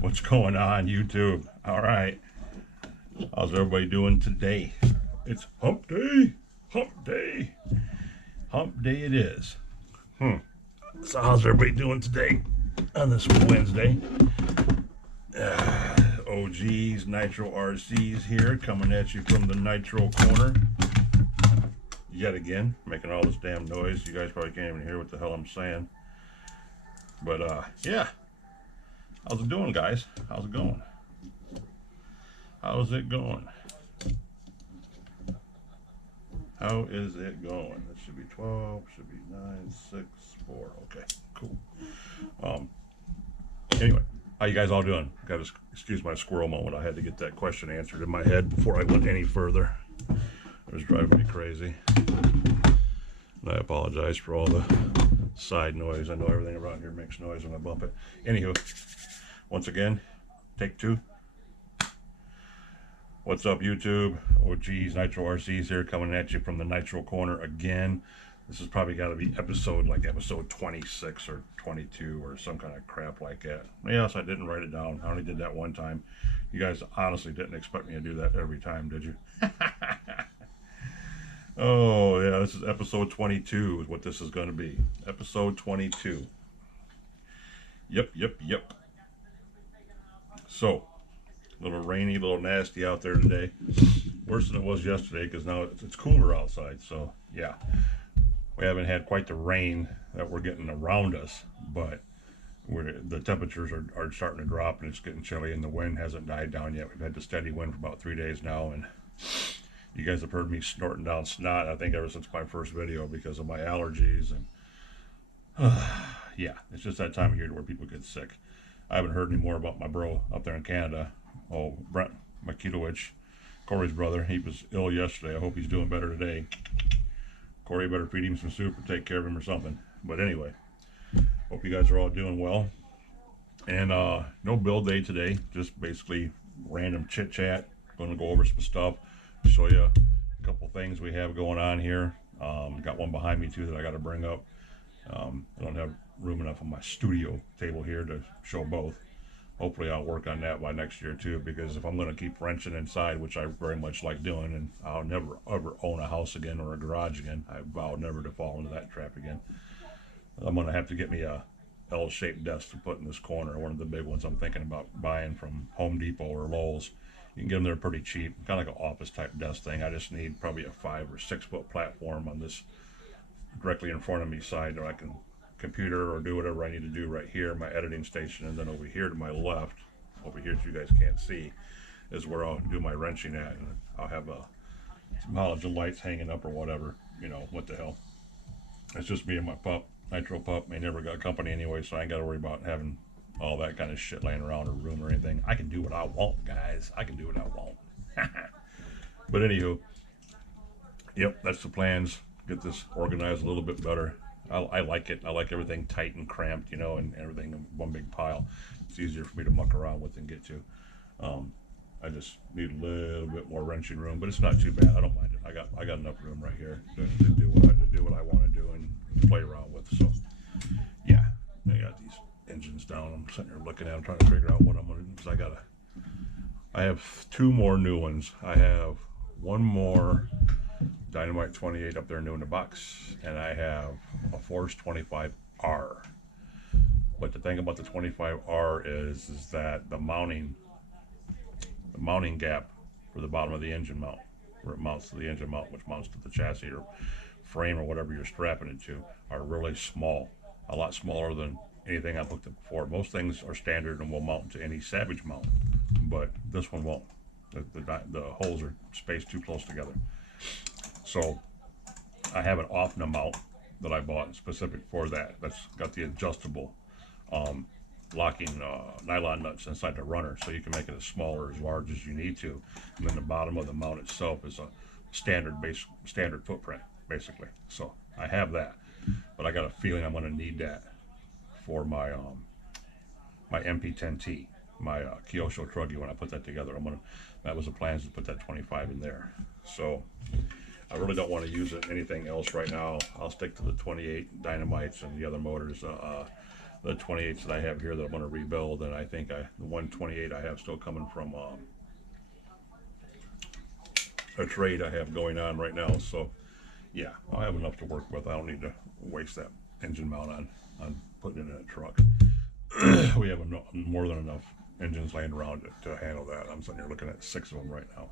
What's going on, YouTube? All right. How's everybody doing today? It's hump day. Hump day. Hump day it is. So how's everybody doing today on this Wednesday? OGs, Nitro RCs here, coming at you from the Nitro corner. Yet again, making all this damn noise. You guys probably can't even hear what the hell I'm saying. But yeah. How's it doing, guys? How's it going? How's it going? How is it going? It should be 12, should be 9, 6, 4. Okay, cool. Anyway, how you guys all doing? Got to excuse my squirrel moment. I had to get that question answered in my head before I went any further. It was driving me crazy. And I apologize for all the side noise. I know everything around here makes noise when I bump it. Anywho, once again, take two. What's up, YouTube? Oh geez, Nitro RCs here, coming at you from the Nitro corner again. This has probably got to be episode 26 or 22 or some kind of crap like that. Yes, I didn't write it down. I only did that one time. You guys honestly didn't expect me to do that every time, did you? Oh yeah, this is episode 22 is what this is going to be. Episode 22. Yep. So, a little rainy, a little nasty out there today. Worse than it was yesterday because now it's cooler outside. So yeah, we haven't had quite the rain that we're getting around us, but the temperatures are starting to drop and it's getting chilly and the wind hasn't died down yet. We've had the steady wind for about 3 days now, and you guys have heard me snorting down snot, I think, ever since my first video because of my allergies. And yeah, it's just that time of year where people get sick. I haven't heard any more about my bro up there in Canada. Oh, Brent Makitowicz, Corey's brother. He was ill yesterday. I hope he's doing better today. Corey, better feed him some soup or take care of him or something. But anyway, hope you guys are all doing well. And no build day today, just basically random chit chat. Going to go over some stuff, show you a couple things we have going on here. Got one behind me too that I got to bring up. I don't have room enough on my studio table here to show both. Hopefully I'll work on that by next year too, because if I'm going to keep wrenching inside, which I very much like doing, and I'll never ever own a house again or a garage again, I vow never to fall into that trap again. I'm going to have to get me a L-shaped desk to put in this corner, one of the big ones I'm thinking about buying from Home Depot or Lowe's. You can get them there pretty cheap, kind of like an office type desk thing. I just need probably a 5 or 6 foot platform on this directly in front of me side, or I can computer or do whatever I need to do right here, my editing station, and then over here to my left, over here that you guys can't see, is where I'll do my wrenching at, and I'll have some halogen lights hanging up or whatever, you know, what the hell. It's just me and my pup, Nitro pup. I never got company anyway, so I ain't got to worry about having all that kind of shit laying around or room or anything. I can do what I want, guys. I can do what I want. But anywho, yep, that's the plans. Get this organized a little bit better. I like it. I like everything tight and cramped, you know, and everything in one big pile. It's easier for me to muck around with and get to. I just need a little bit more wrenching room, but it's not too bad. I don't mind it. I got enough room right here to do what I want to do and play around with. So yeah, I got these engines down. I'm sitting here looking at them, trying to figure out what I'm gonna do, because I have 2 more new ones. I have 1 more Dynamite 28 up there new in the box, and I have a Force 25R. But the thing about the 25R is that the mounting gap for the bottom of the engine mount, where it mounts to the engine mount, which mounts to the chassis or frame or whatever you're strapping it to, are really small, a lot smaller than anything I've looked at before. Most things are standard and will mount to any Savage mount, but this one won't. The holes are spaced too close together. So I have an OFNA mount that I bought specific for that. That's got the adjustable locking nylon nuts inside the runner, so you can make it as small or as large as you need to. And then the bottom of the mount itself is a standard footprint, basically. So I have that, but I got a feeling I'm going to need that for my my MP10T, my Kyosho Truggy. When I put that together, that was the plans to put that 25 in there. So I really don't want to use it anything else right now. I'll stick to the 28 Dynamites and the other motors. the 28s that I have here that I'm going to rebuild, and I think the 128 I have still coming from a trade I have going on right now. So yeah, I'll have enough to work with. I don't need to waste that engine mount on putting it in a truck. We have more than enough engines laying around to handle that. I'm sitting here looking at 6 of them right now.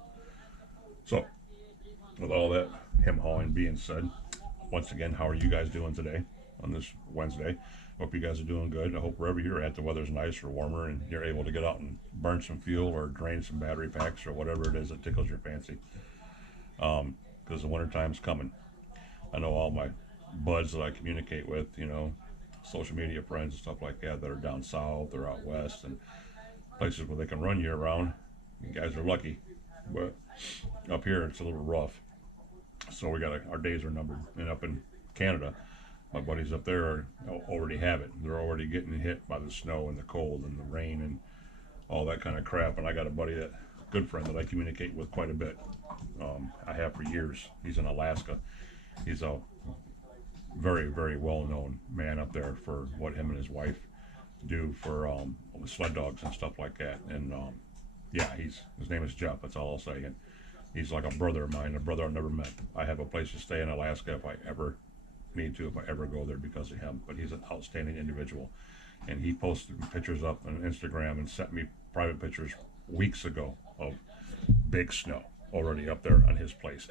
So with all that hem hauling being said, once again, how are you guys doing today on this Wednesday? Hope you guys are doing good. I hope wherever you're at, the weather's nice or warmer and you're able to get out and burn some fuel or drain some battery packs or whatever it is that tickles your fancy. Because the winter time's coming. I know all my buds that I communicate with, you know, social media friends and stuff like that are down south or out west and places where they can run year round. You guys are lucky, but up here it's a little rough. So we got our days are numbered. And up in Canada, my buddies up there already have it. They're already getting hit by the snow and the cold and the rain and all that kind of crap. And I got a buddy, good friend that I communicate with quite a bit. I have for years. He's in Alaska. He's a very, very well-known man up there for what him and his wife do for sled dogs and stuff like that. And yeah, his name is Jeff. That's all I'll say. And he's like a brother of mine, a brother I've never met. I have a place to stay in Alaska if I ever need to, if I ever go there because of him. But he's an outstanding individual. And he posted pictures up on Instagram and sent me private pictures weeks ago of big snow already up there on his place.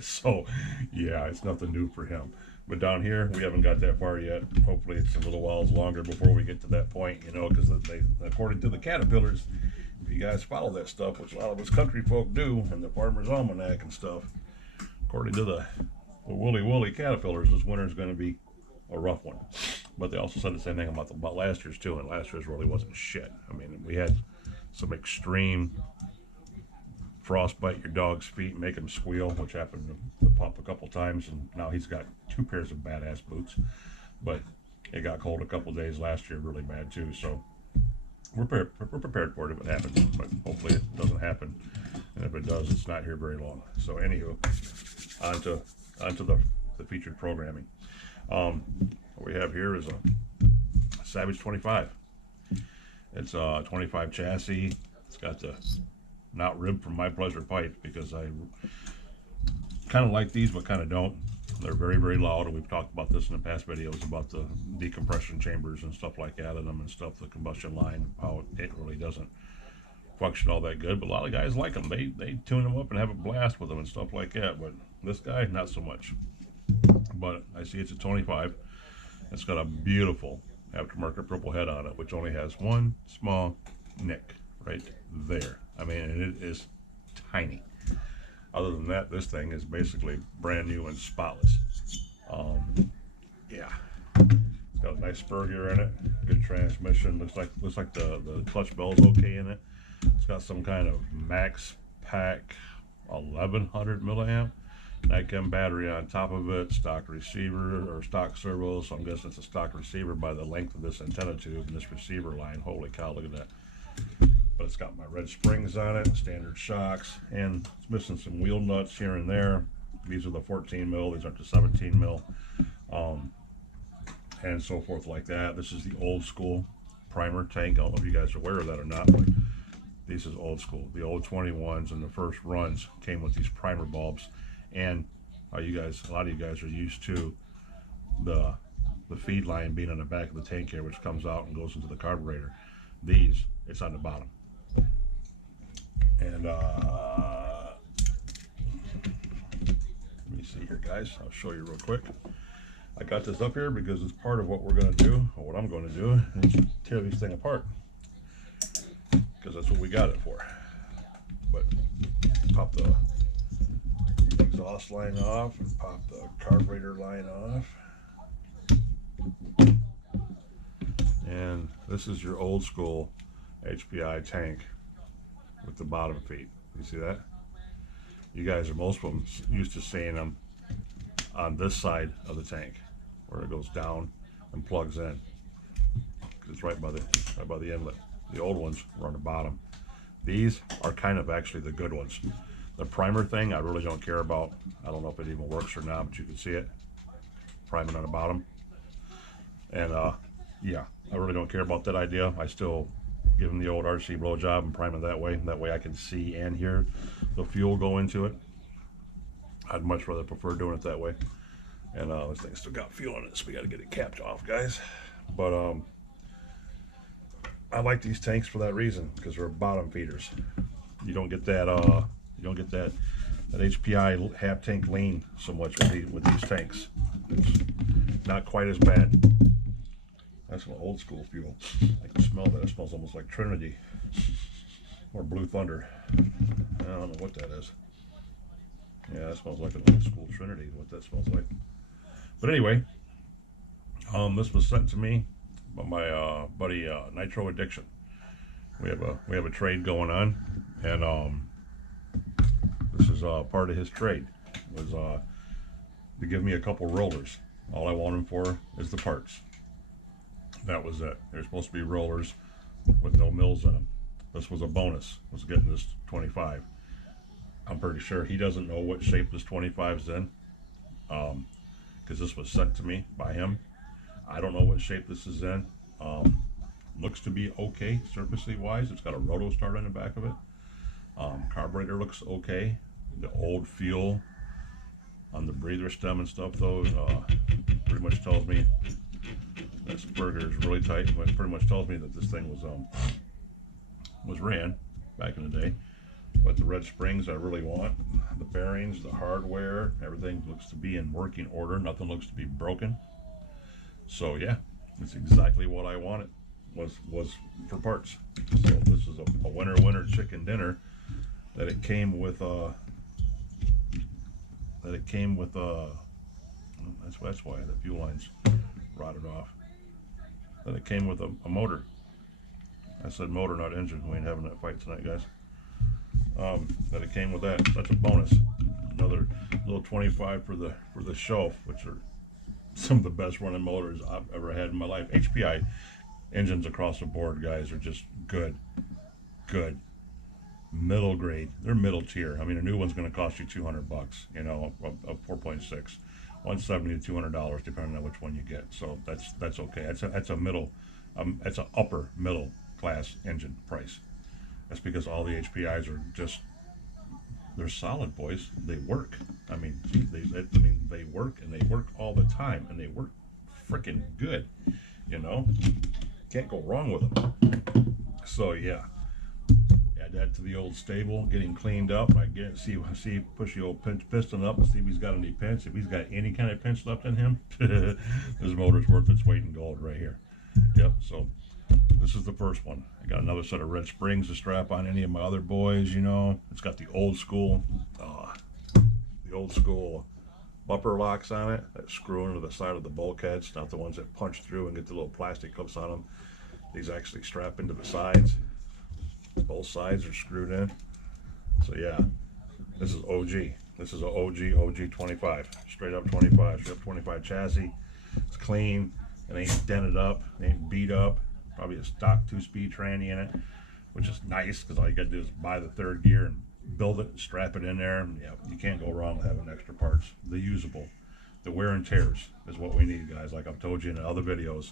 So yeah, it's nothing new for him. But down here, we haven't got that far yet. Hopefully it's a little while longer before we get to that point, you know, because they, according to the Caterpillars, if you guys follow that stuff, which a lot of us country folk do, and the Farmer's Almanac and stuff, according to the woolly Caterpillars, this winter is going to be a rough one. But they also said the same thing about last year's too, and last year's really wasn't shit. I mean, we had some extreme frostbite your dog's feet, make him squeal, which happened to Pop a couple times, and now he's got 2 pairs of badass boots. But it got cold a couple days last year, really bad too. So we're prepared for it if it happens, but hopefully it doesn't happen. And if it does, it's not here very long. So anywho, onto the featured programming. What we have here is a Savage 25. It's a 25 chassis. It's got the not ribbed from My Pleasure pipe because I kind of like these but kind of don't. They're very, very loud, and we've talked about this in the past videos about the decompression chambers and stuff like that in them and stuff, the combustion line, how it really doesn't function all that good. But a lot of guys like them. They tune them up and have a blast with them and stuff like that, but this guy, not so much. But I see it's a 25. It's got a beautiful aftermarket purple head on it, which only has one small nick right there. I mean, and it is tiny. Other than that, this thing is basically brand new and spotless. Yeah, it's got a nice spur gear in it, good transmission. Looks like the clutch bell is okay in it. It's got some kind of Max Pack 1100 milliamp NiChem battery on top of it, stock receiver or stock servo. So I'm guessing it's a stock receiver by the length of this antenna tube and this receiver line. Holy cow, look at that. But it's got my red springs on it, standard shocks, and it's missing some wheel nuts here and there. These are the 14 mil, these aren't the 17 mil, and so forth like that. This is the old school primer tank. I don't know if you guys are aware of that or not, but this is old school. The old 21s and the first runs came with these primer bulbs, and a lot of you guys are used to the feed line being on the back of the tank here, which comes out and goes into the carburetor. These, it's on the bottom. And let me see here, guys. I'll show you real quick. I got this up here because it's part of what we're going to do, or what I'm going to do, is tear these thing apart, because that's what we got it for. But pop the exhaust line off and pop the carburetor line off. And this is your old school HPI tank with the bottom feet. You see that? You guys are most of them used to seeing them on this side of the tank where it goes down and plugs in. It's right by the inlet. The old ones were on the bottom. These are kind of actually the good ones. The primer thing I really don't care about. I don't know if it even works or not, but you can see it. Priming on the bottom. And yeah, I really don't care about that idea. I still give him the old RC blow job and prime it that way. That way I can see and hear the fuel go into it. I'd much rather prefer doing it that way. And this thing still got fuel in it, so we got to get it capped off, guys. But I like these tanks for that reason, because they're bottom feeders. You don't get that that HPI half tank lean so much with these tanks. It's not quite as bad. That's an old school fuel. I can smell that. It smells almost like Trinity or Blue Thunder. I don't know what that is. Yeah, that smells like an old school Trinity, what that smells like. But anyway, this was sent to me by my buddy Nitro Addiction. We have a trade going on, and this is part of his trade. Was to give me a couple rollers. All I want them for is the parts. That was it. They're supposed to be rollers with no mills in them. This was a bonus. Was getting this 25. I'm pretty sure he doesn't know what shape this 25 is in, because this was sent to me by him. I don't know what shape this is in. Looks to be okay surfacely wise. It's got a roto start in the back of it. Carburetor looks okay. The old fuel on the breather stem and stuff though pretty much tells me this burger is really tight. It pretty much tells me that this thing was ran back in the day. But the red springs I really want, the bearings, the hardware, everything looks to be in working order. Nothing looks to be broken. So yeah, it's exactly what I wanted was for parts. So this is a winner chicken dinner that it came with that's why the fuel lines rotted off. That it came with a motor. I said motor, not engine. We ain't having that fight tonight, guys. That it came with that. That's a bonus. Another little 25 for the shelf, which are some of the best running motors I've ever had in my life. HPI engines across the board, guys, are just good. Middle grade. They're middle tier. I mean, a new one's going to cost you $200, you know, a 4.6, $170 to $200, depending on which one you get. So that's okay. That's a middle, that's an upper middle class engine price. That's because all the HPIs are just, they're solid, boys. They work. I mean, they work, and they work all the time, and they work freaking good. You know, can't go wrong with them. So yeah, add that to the old stable, getting cleaned up. I get see push the old piston up and see if he's got any pinch. If he's got any kind of pinch left in him, this motor's worth its weight in gold right here. Yep. So this is the first one. I got another set of red springs to strap on any of my other boys. You know, it's got the old school bumper locks on it that screw into the side of the bulkheads, not the ones that punch through and get the little plastic clips on them. These actually strap into the sides. Both sides are screwed in. So yeah, this is OG. This is a OG 25, straight up 25 chassis. It's clean. It ain't dented up. It ain't beat up. Probably a stock 2-speed tranny in it, which is nice because all you got to do is buy the third gear and build it and strap it in there. Yeah, you can't go wrong with having extra parts. The usable, the wear and tears is what we need, guys. Like I've told you in other videos,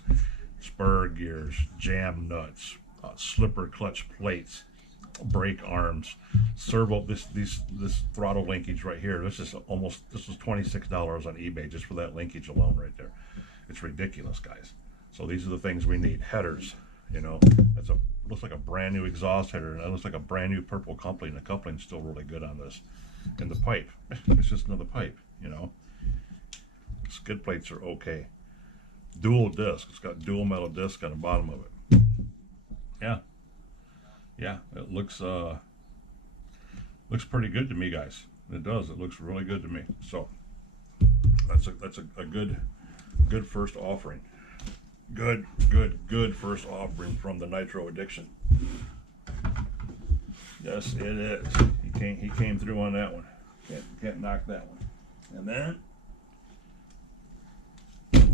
spur gears, jam nuts, slipper clutch plates, brake arms, servo. This throttle linkage right here. This is $26 on eBay just for that linkage alone right there. It's ridiculous, guys. So these are the things we need. Headers, you know, looks like a brand new exhaust header, and that looks like a brand new purple coupling. The coupling's still really good on this. And the pipe, it's just another pipe, you know. Skid plates are okay. Dual disc. It's got dual metal disc on the bottom of it. Yeah, it looks pretty good to me, guys. It does. It looks really good to me. So that's a good first offering. Good first offering from the Nitro Addiction. Yes, it is. He came through on that one. Can't knock that one. And then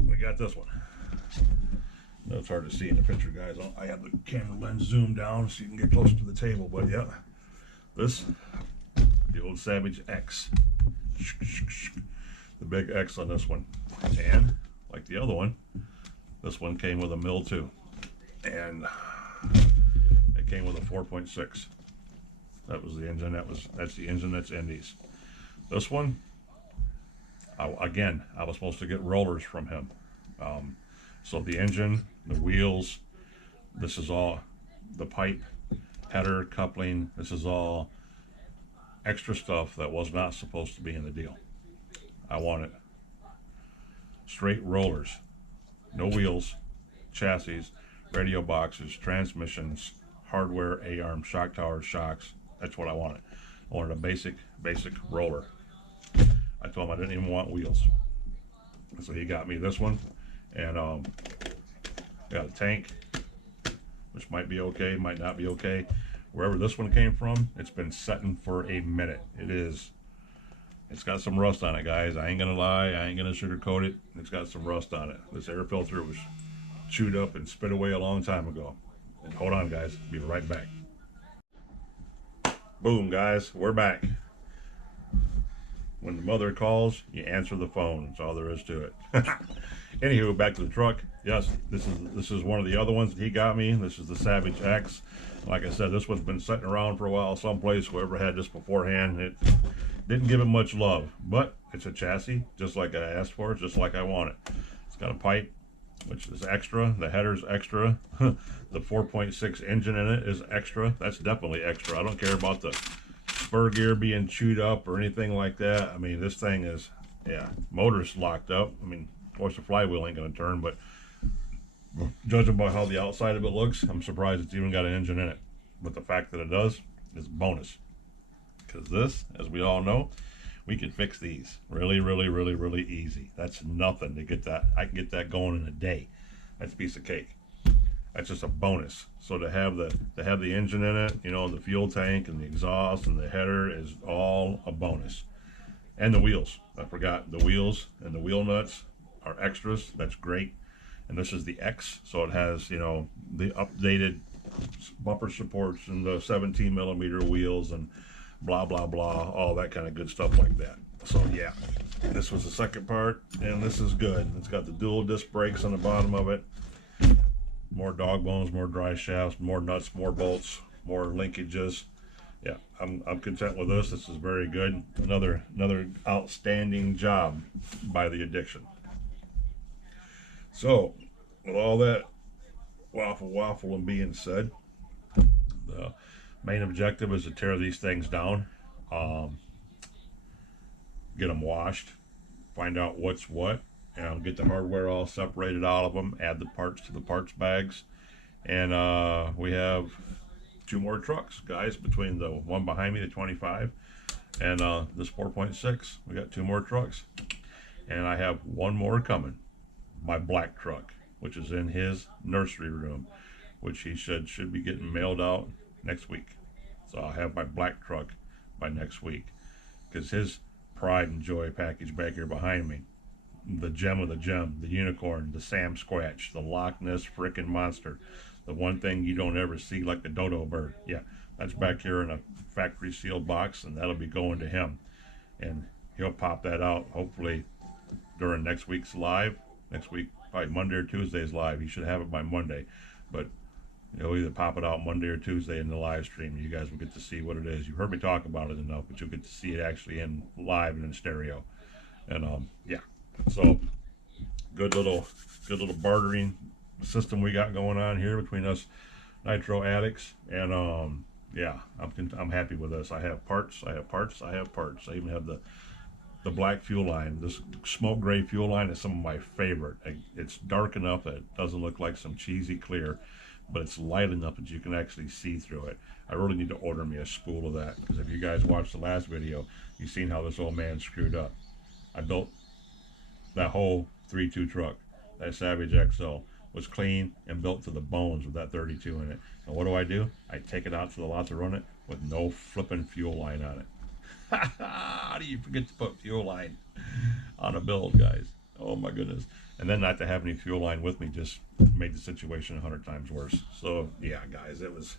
we got this one. No, it's hard to see in the picture, guys. I have the camera lens zoomed down so you can get closer to the table. But yeah, the old Savage X. The big X on this one. And like the other one, this one came with a mill too. and it came with a 4.6. That was the engine. That's the engine that's in these. This one, again, I was supposed to get rollers from him. So the engine, the wheels, this is all the pipe, header, coupling. This is all extra stuff that was not supposed to be in the deal. I wanted straight rollers, no wheels, chassis, radio boxes, transmissions, hardware, A-arm, shock towers, shocks. That's what I wanted. I wanted a basic roller. I told him I didn't even want wheels. So he got me this one, and got a tank, which might be okay, might not be okay. Wherever this one came from, it's been setting for a minute. It's got some rust on it, guys. I ain't gonna lie, I ain't gonna sugarcoat it. It's got some rust on it. This air filter was chewed up and spit away a long time ago. And hold on, guys, be right back. Boom, guys, we're back. When the mother calls, you answer the phone. That's all there is to it. Anywho, back to the truck. Yes, this is one of the other ones that he got me. This is the Savage X. Like I said, this one's been sitting around for a while someplace. Whoever had this beforehand, it didn't give it much love. But it's a chassis, just like I asked for, just like I want it. It's got a pipe, which is extra. The header's extra. The 4.6 engine in it is extra. That's definitely extra. I don't care about the spur gear being chewed up or anything like that. I mean, this thing is, yeah, motor's locked up. I mean, of course the flywheel ain't gonna turn, but judging by how the outside of it looks, I'm surprised it's even got an engine in it. But the fact that it does is bonus, because this, as we all know, we can fix these really easy. That's nothing to get that. I can get that going in a day. That's a piece of cake. That's just a bonus. So to have the engine in it, you know, the fuel tank and the exhaust and the header is all a bonus. And the wheels, I forgot, the wheels and the wheel nuts are extras. That's great. And this is the X, so it has, you know, the updated bumper supports and the 17mm wheels and blah blah blah, all that kind of good stuff like that. So yeah, this was the second part, and this is good. It's got the dual disc brakes on the bottom of it. More dog bones, more dry shafts, more nuts, more bolts, more linkages. Yeah, I'm content with this. This is very good. Another outstanding job by the Addiction. So, with all that waffle and being said, the main objective is to tear these things down, get them washed, find out what's what, and get the hardware all separated out of them, add the parts to the parts bags, and we have 2 more trucks, guys, between the one behind me, the 25, and this 4.6. We got 2 more trucks, and I have 1 more coming. My black truck, which is in his nursery room, which he should be getting mailed out next week. So I'll have my black truck by next week, because his pride and joy package back here behind me, the gem of the gem, the unicorn, the Sam Squatch, the Loch Ness frickin' monster, the one thing you don't ever see, like the dodo bird. Yeah, that's back here in a factory sealed box, and that'll be going to him, and he'll pop that out hopefully during next week's live. Next week, probably Monday or Tuesday's live. He should have it by Monday, but he'll either pop it out Monday or Tuesday in the live stream. You guys will get to see what it is. You've heard me talk about it enough, but you'll get to see it actually in live and in stereo. And yeah, so good little bartering system we got going on here between us Nitro addicts. And yeah, I'm happy with this. I have parts. I even have the black fuel line. This smoke gray fuel line is some of my favorite. It's dark enough that it doesn't look like some cheesy clear, but it's light enough that you can actually see through it. I really need to order me a spool of that, because if you guys watched the last video, you've seen how this old man screwed up. I built that whole 3.2 truck. That Savage XL was clean and built to the bones with that 32 in it. And what do? I take it out to the lot to run it with no flipping fuel line on it. How do you forget to put fuel line on a build, guys? Oh my goodness. And then not to have any fuel line with me just made the situation 100 times worse. So yeah, guys, it was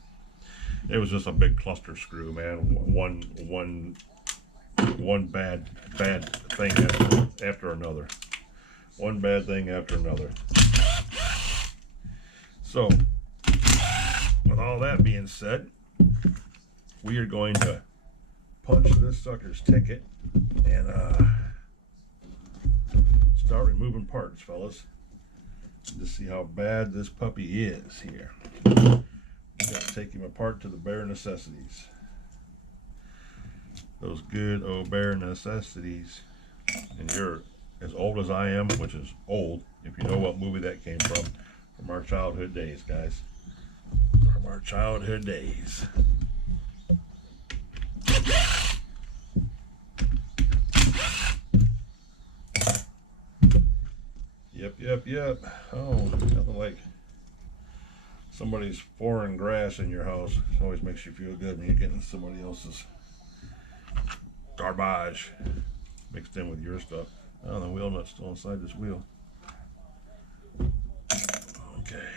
just a big cluster screw, man. One bad thing after another. One bad thing after another. So all that being said, we are going to punch this sucker's ticket and start removing parts, fellas, to see how bad this puppy is here. We got to take him apart to the bare necessities. Those good old bare necessities. And you're as old as I am, which is old, if you know what movie that came from our childhood days, guys. From our childhood days. Yep. Oh, nothing like somebody's foreign grass in your house. It always makes you feel good when you're getting somebody else's garbage mixed in with your stuff. Oh, the wheel nut's still inside this wheel. Okay.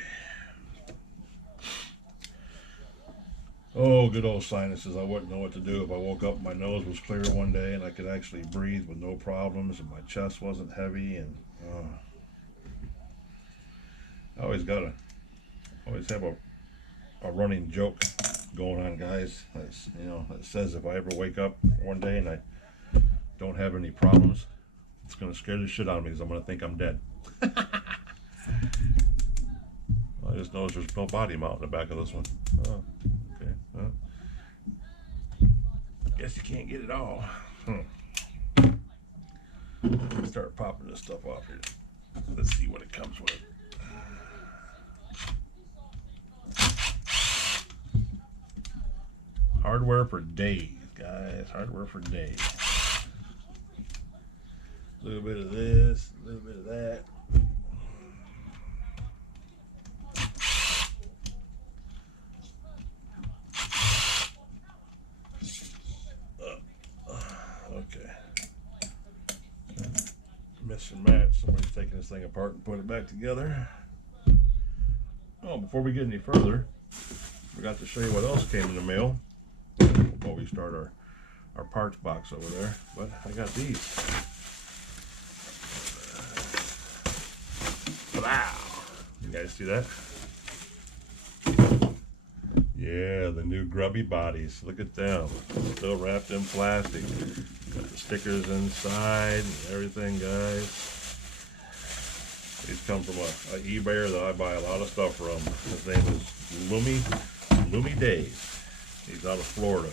Oh, good old sinuses. I wouldn't know what to do if I woke up and my nose was clear one day and I could actually breathe with no problems and my chest wasn't heavy and I always have a running joke going on, guys. That's, you know, that says if I ever wake up one day and I don't have any problems, it's gonna scare the shit out of me because I'm gonna think I'm dead. I just noticed there's no body mount in the back of this one. Oh, okay. Well, guess you can't get it all. Let's start popping this stuff off here. Let's see what it comes with. Hardware for days, guys. Hardware for days. A little bit of this, a little bit of that. Okay. Miss and match. Somebody's taking this thing apart and putting it back together. Oh, before we get any further, forgot to show you what else came in the mail before we start our parts box over there. But I got these. Wow. You guys see that? Yeah, the new grubby bodies. Look at them. Still wrapped in plastic. Got the stickers inside and everything, guys. These come from a eBayer that I buy a lot of stuff from. His name is Loomy Days. He's out of Florida.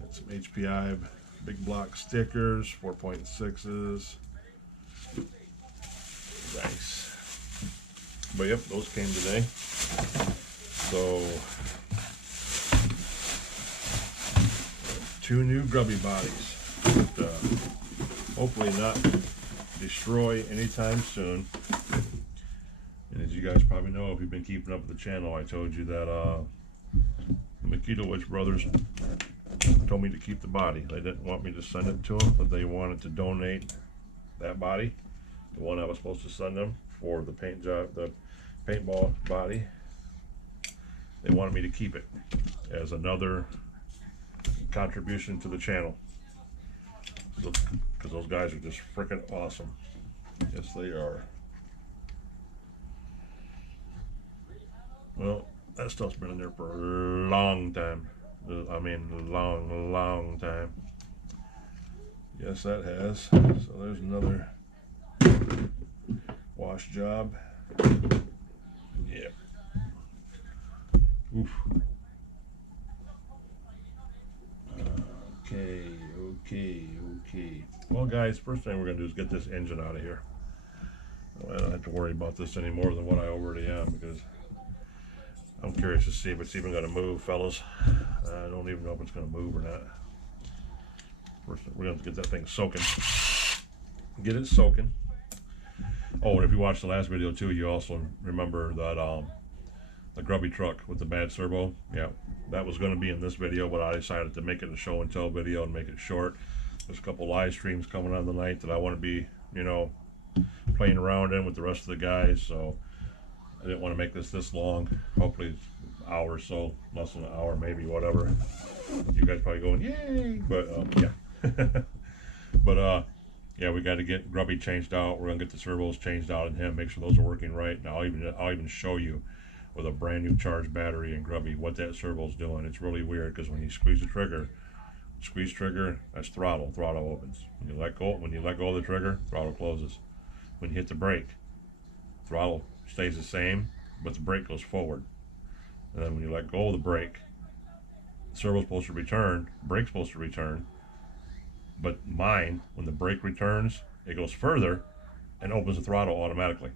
Got some HPI big block stickers, 4.6s. Nice. But yep, those came today. So 2 new grubby bodies. But, hopefully not destroy anytime soon. And as you guys probably know, if you've been keeping up with the channel, I told you that the Makitowicz brothers told me to keep the body. They didn't want me to send it to them, but they wanted to donate that body, the one I was supposed to send them for the paint job, the paintball body. They wanted me to keep it as another contribution to the channel, because those guys are just freaking awesome. Yes, they are. Well, that stuff's been in there for a long time. I mean, long time. Yes, that has. So there's another wash job. Yeah. Oof. Okay. Well, guys, first thing we're going to do is get this engine out of here. Well, I don't have to worry about this any more than what I already am, because I'm curious to see if it's even going to move, fellas. I don't even know if it's going to move or not. First, we're going to get that thing soaking. Get it soaking. Oh, and if you watched the last video too, you also remember that the grubby truck with the bad servo. Yeah, that was going to be in this video, but I decided to make it a show and tell video and make it short. There's a couple live streams coming on tonight that I want to be, you know, playing around in with the rest of the guys, so I didn't want to make this long. Hopefully it's an hour or so, less than an hour, maybe, whatever. You guys probably going, yay! But yeah. But yeah, we got to get grubby changed out. We're gonna get the servos changed out in him, make sure those are working right. And I'll even show you with a brand new charged battery and grubby, what that servo's doing. It's really weird because when you squeeze the trigger, squeeze trigger, that's throttle. Throttle opens. When you let go of the trigger, throttle closes. When you hit the brake, throttle stays the same, but the brake goes forward. And then when you let go of the brake, the servo's supposed to return, brake's supposed to return, but mine, when the brake returns, it goes further and opens the throttle automatically.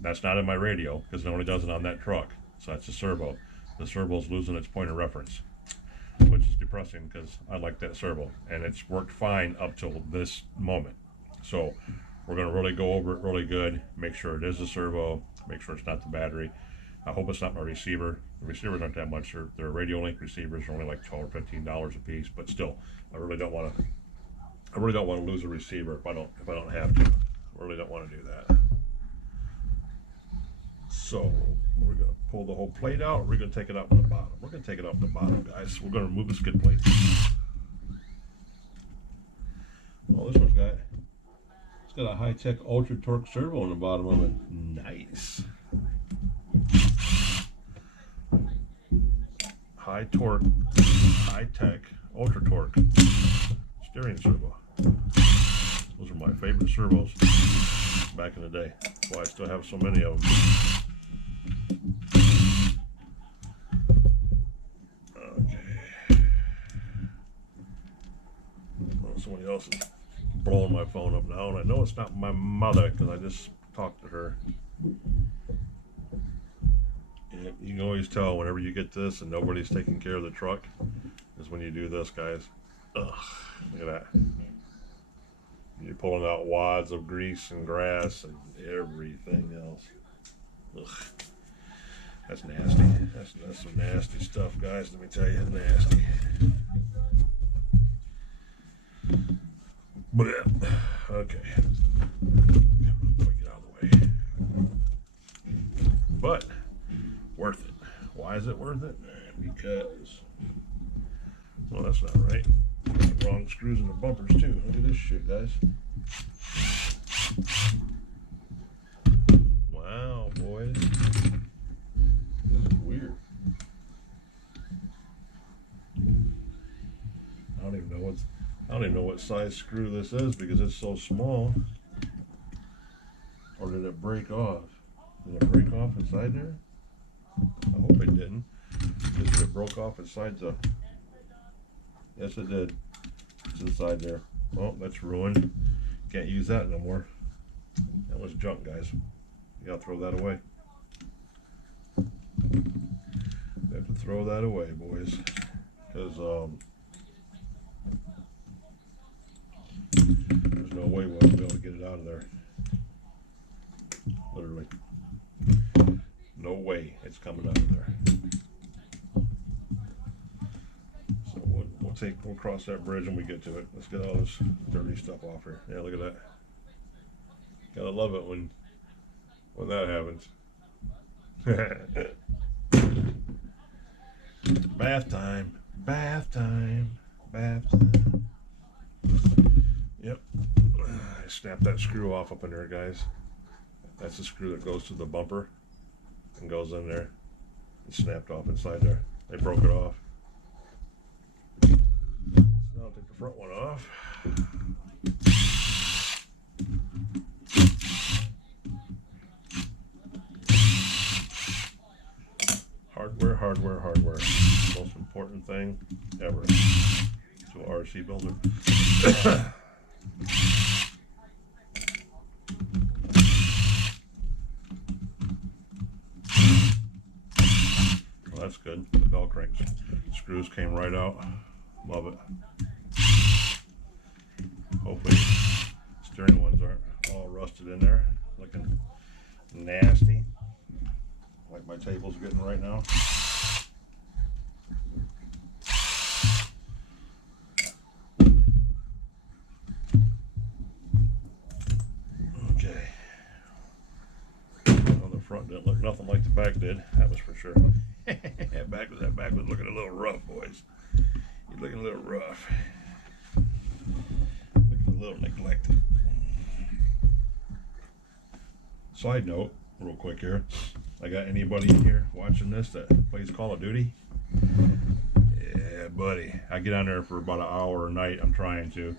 That's not in my radio because it only does it on that truck. So that's the servo. The servo's losing its point of reference, which is depressing because I like that servo and it's worked fine up till this moment. So we're going to really go over it really good, make sure it is the servo, make sure it's not the battery. I hope it's not my receiver. The receivers aren't that much. They're radio link receivers, are only like $12 or $15 a piece, but still, I really don't want to lose a receiver if I don't have to. I really don't want to do that. So we're going to pull the whole plate out. We're going to take it off the bottom. We're going to take it off the bottom, guys. We're going to remove the skid plate. Oh, this one's got a high-tech ultra torque servo on the bottom of it. Nice. High torque, high-tech, ultra torque steering servo. Those are my favorite servos back in the day. That's why I still have so many of them. Okay. Oh, somebody else is blowing my phone up now, and I know it's not my mother because I just talked to her. And you can always tell whenever you get this and nobody's taking care of the truck is when you do this, guys. Ugh, look at that. You're pulling out wads of grease and grass and everything else. Ugh. That's nasty. That's some nasty stuff, guys. Let me tell you, nasty. But okay, get out of the way. But worth it. Why is it worth it? Because, well, that's not right. The wrong screws in the bumpers too. Look at this shit, guys. Wow, boys. This is weird. I don't even know what size screw this is because it's so small. Or did it break off? Did it break off inside there? I hope it didn't. Because it broke off inside the... Yes, it did. It's inside there. Oh, that's ruined. Can't use that no more. That was junk, guys. You gotta throw that away. You have to throw that away, boys. Because, there's no way we'll be able to get it out of there. Literally. No way it's coming out of there. So we'll cross that bridge when we get to it. Let's get all this dirty stuff off here. Yeah, look at that. Gotta love it when that happens. Bath time. Bath time. Bath time. Yep. I snapped that screw off up in there, guys. That's the screw that goes to the bumper and goes in there. It's snapped off inside there. They broke it off. So now I'll take the front one off. Hardware, hardware, hardware. Most important thing ever to a RC builder. Well, that's good. The bell cranks. Screws came right out. Love it. Hopefully steering ones aren't all rusted in there. Looking nasty. Like my table's getting right now. Okay. Well, the front didn't look nothing like the back did. That was for sure. that back was looking a little rough, boys. You're looking a little rough. Looking a little neglected. Side note, real quick here. I got anybody in here watching this that plays Call of Duty? Yeah, buddy. I get on there for about an hour a night. I'm trying to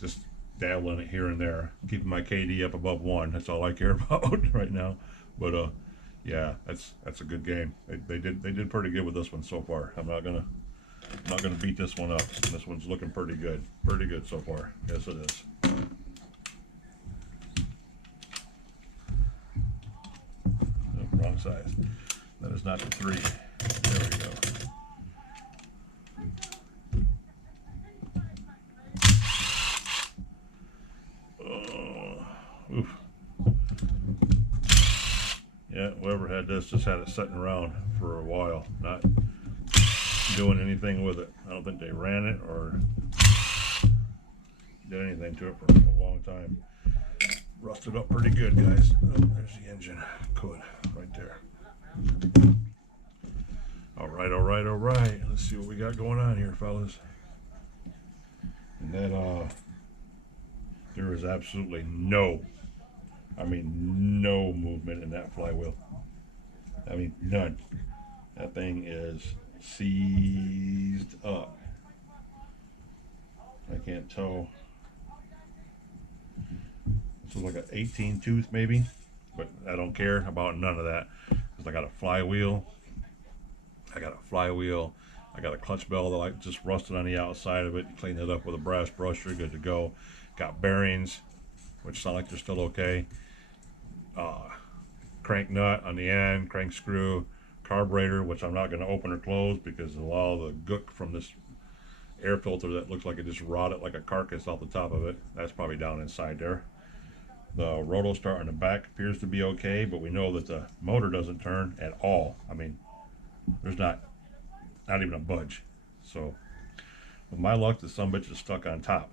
just dabble in it here and there, keeping my KD up above 1. That's all I care about right now. But yeah, that's a good game. They did pretty good with this one so far. I'm not gonna beat this one up. This one's looking pretty good so far. Yes, it is. Oh, wrong size. That is not the 3. There we go. Oof. Yeah, whoever had this just had it sitting around for a while, not doing anything with it. I don't think they ran it or did anything to it for a long time. Rusted up pretty good, guys. Oh, there's the engine code right there. All right, all right, all right. Let's see what we got going on here, fellas. And that there is absolutely no, I mean no movement in that flywheel. I mean none. That thing is seized up. I can't tell. This is like an 18 tooth maybe, but I don't care about none of that because I got a flywheel. I got a clutch bell that I just rusted on the outside of it. Cleaned it up with a brass brush. You're good to go. Got bearings, which sound like they're still okay. Crank nut on the end, crank screw, carburetor, which I'm not going to open or close because of all the gook from this air filter that looks like it just rotted like a carcass off the top of it. That's probably down inside there. The roto start on the back appears to be okay, but we know that the motor doesn't turn at all. I mean, there's not even a budge. So with my luck, the sumbitch is stuck on top.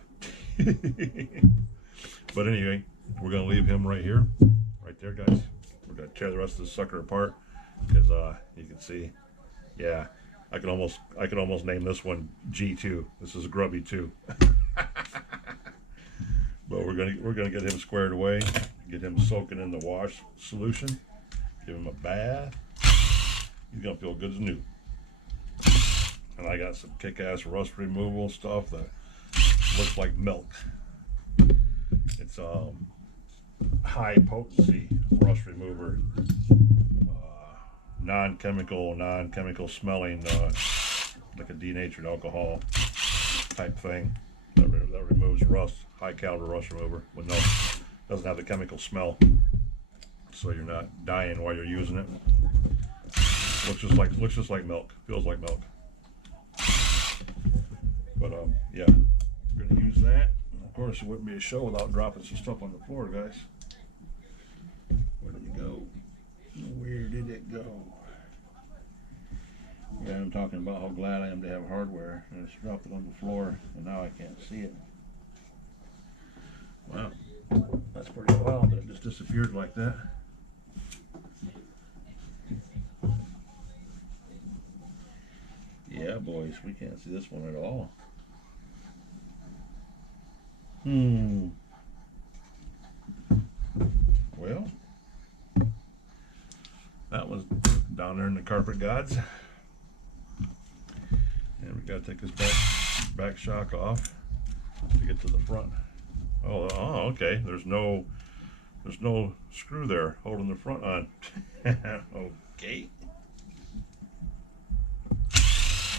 But anyway, we're gonna leave him right here, right there, guys. We're gonna tear the rest of the sucker apart because you can see, yeah, I can almost name this one G2. This is Grubby 2. But we're gonna get him squared away, get him soaking in the wash solution, give him a bath. He's gonna feel good as new. And I got some kick-ass rust removal stuff that looks like milk. It's high potency rust remover, non-chemical smelling, like a denatured alcohol type thing that removes rust. High caliber rust remover with doesn't have the chemical smell, so you're not dying while you're using it. Looks just like milk. Feels like milk. But yeah, we're gonna use that. Of course, it wouldn't be a show without dropping some stuff on the floor, guys. Where did it go? Where did it go? Yeah, I'm talking about how glad I am to have hardware. I just dropped it on the floor, and now I can't see it. Wow, that's pretty wild that it just disappeared like that. Yeah, boys, we can't see this one at all. Well, that was down there in the carpet gods. And we gotta take this back shock off to get to the front. Oh, okay. There's no screw there holding the front on. Okay.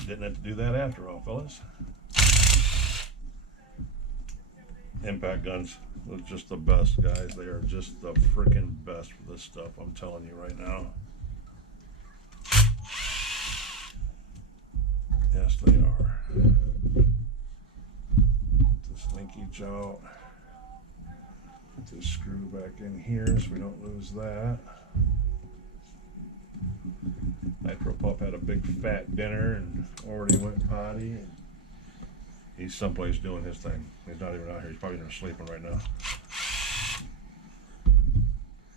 Didn't have to do that after all, fellas. Impact guns are just the best, guys. They are just the freaking best for this stuff. I'm telling you right now. Yes, they are. This linkage out. Put this screw back in here so we don't lose that. Nitro Pup had a big fat dinner and already went potty. And he's someplace doing his thing. He's not even out here. He's probably there sleeping right now.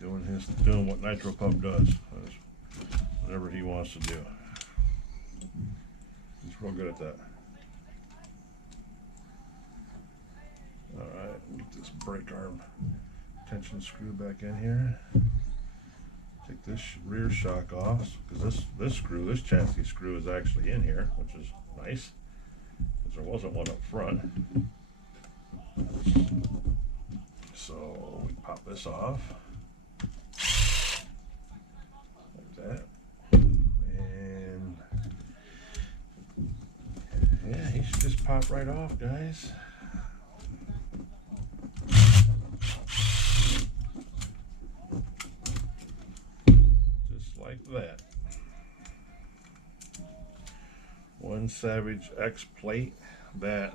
Doing what Nitro Pup does. Whatever he wants to do. He's real good at that. Alright, get this brake arm tension screw back in here. Take take this rear shock off, because this chassis screw is actually in here, which is nice, because there wasn't one up front. So we pop this off like that, and yeah, he should just pop right off, guys. Like that. One Savage X plate that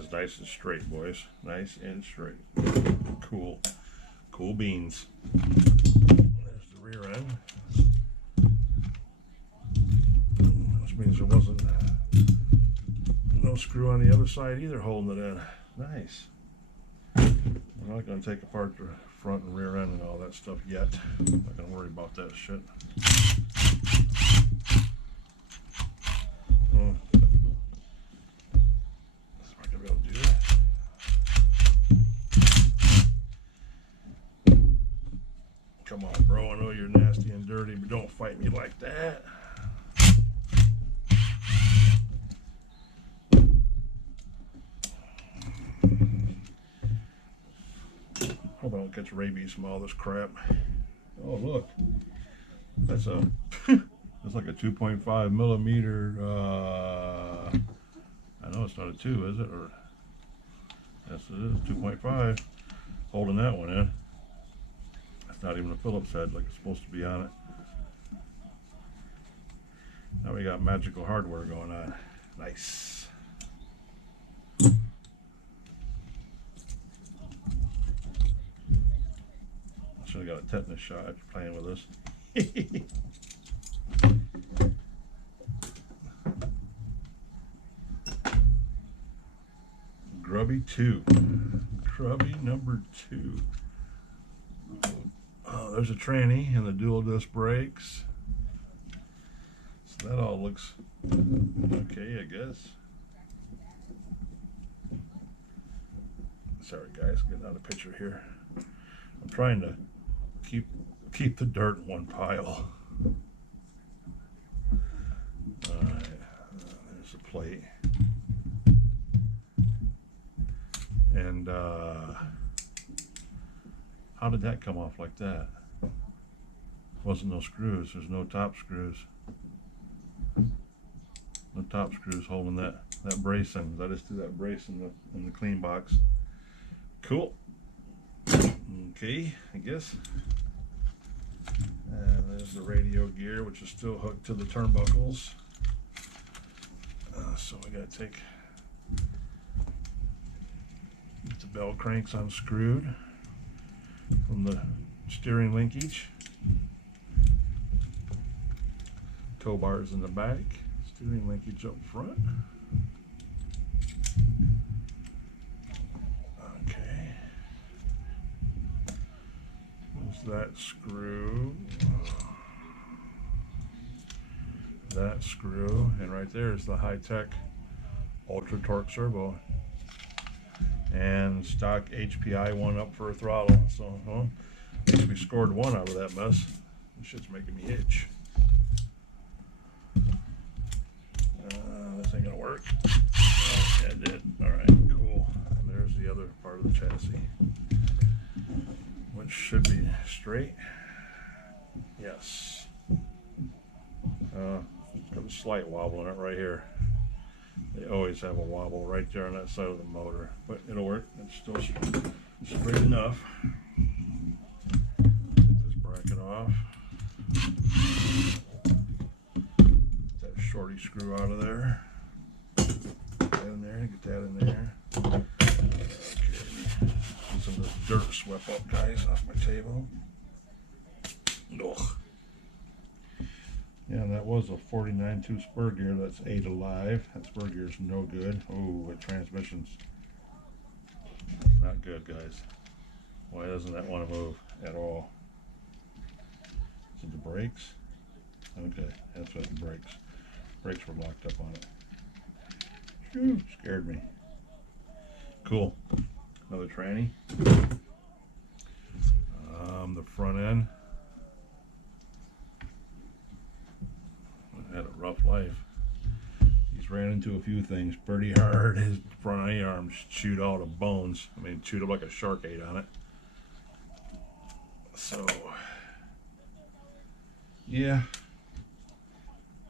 is nice and straight, boys. Nice and straight. Cool. Cool beans. There's the rear end. Which means there wasn't no screw on the other side either holding it in. Nice. I'm not going to take apart the front and rear end and all that stuff yet. I'm not going to worry about that shit. That's not going to be able to do that. Come on, bro. I know you're nasty and dirty, but don't fight me like that. Hope I don't catch rabies from all this crap. Oh, look. That's a that's like a 2.5 millimeter I know it's not a 2, is it? Or yes, it is 2.5. Holding that one in. That's not even a Phillips head like it's supposed to be on it. Now we got magical hardware going on. Nice. Should have got a tetanus shot after playing with this. Grubby 2. Grubby number 2. Oh, there's a tranny and the dual disc brakes. So that all looks okay, I guess. Sorry guys, getting out of the picture here. I'm trying to keep the dirt in one pile. Alright, there's a plate. And how did that come off like that? Wasn't no screws. There's no top screws. No top screws holding that bracing. I just threw that brace in the clean box. Cool. Okay, I guess. And there's the radio gear, which is still hooked to the turnbuckles. So we gotta get the bell cranks unscrewed from the steering linkage. Tow bars in the back, steering linkage up front. Okay. There's that screw. That screw, and right there is the high-tech ultra torque servo. And stock HPI one up for a throttle. So, well, at least we scored one out of that mess. This shit's making me itch. This ain't gonna work. Oh, yeah, it did. Alright, cool. And there's the other part of the chassis, which should be straight. Yes. Got a slight wobble in it right here. They always have a wobble right there on that side of the motor, but it'll work. It's still straight enough. Take this bracket off. Get that shorty screw out of there. Get that in there. Get that in there. Okay. Get some of this dirt swept up, guys, off my table. Ugh. Yeah, that was a 49.2 spur gear. That's 8 alive. That spur gear's no good. Oh, the transmission's not good, guys. Why doesn't that want to move at all? Is it the brakes? Okay, that's what the brakes. Brakes were locked up on it. Phew, scared me. Cool. Another tranny. front end. Had a rough life. He's ran into a few things pretty hard. His front arms chewed out of bones. I mean, chewed up like a shark ate on it. So, yeah.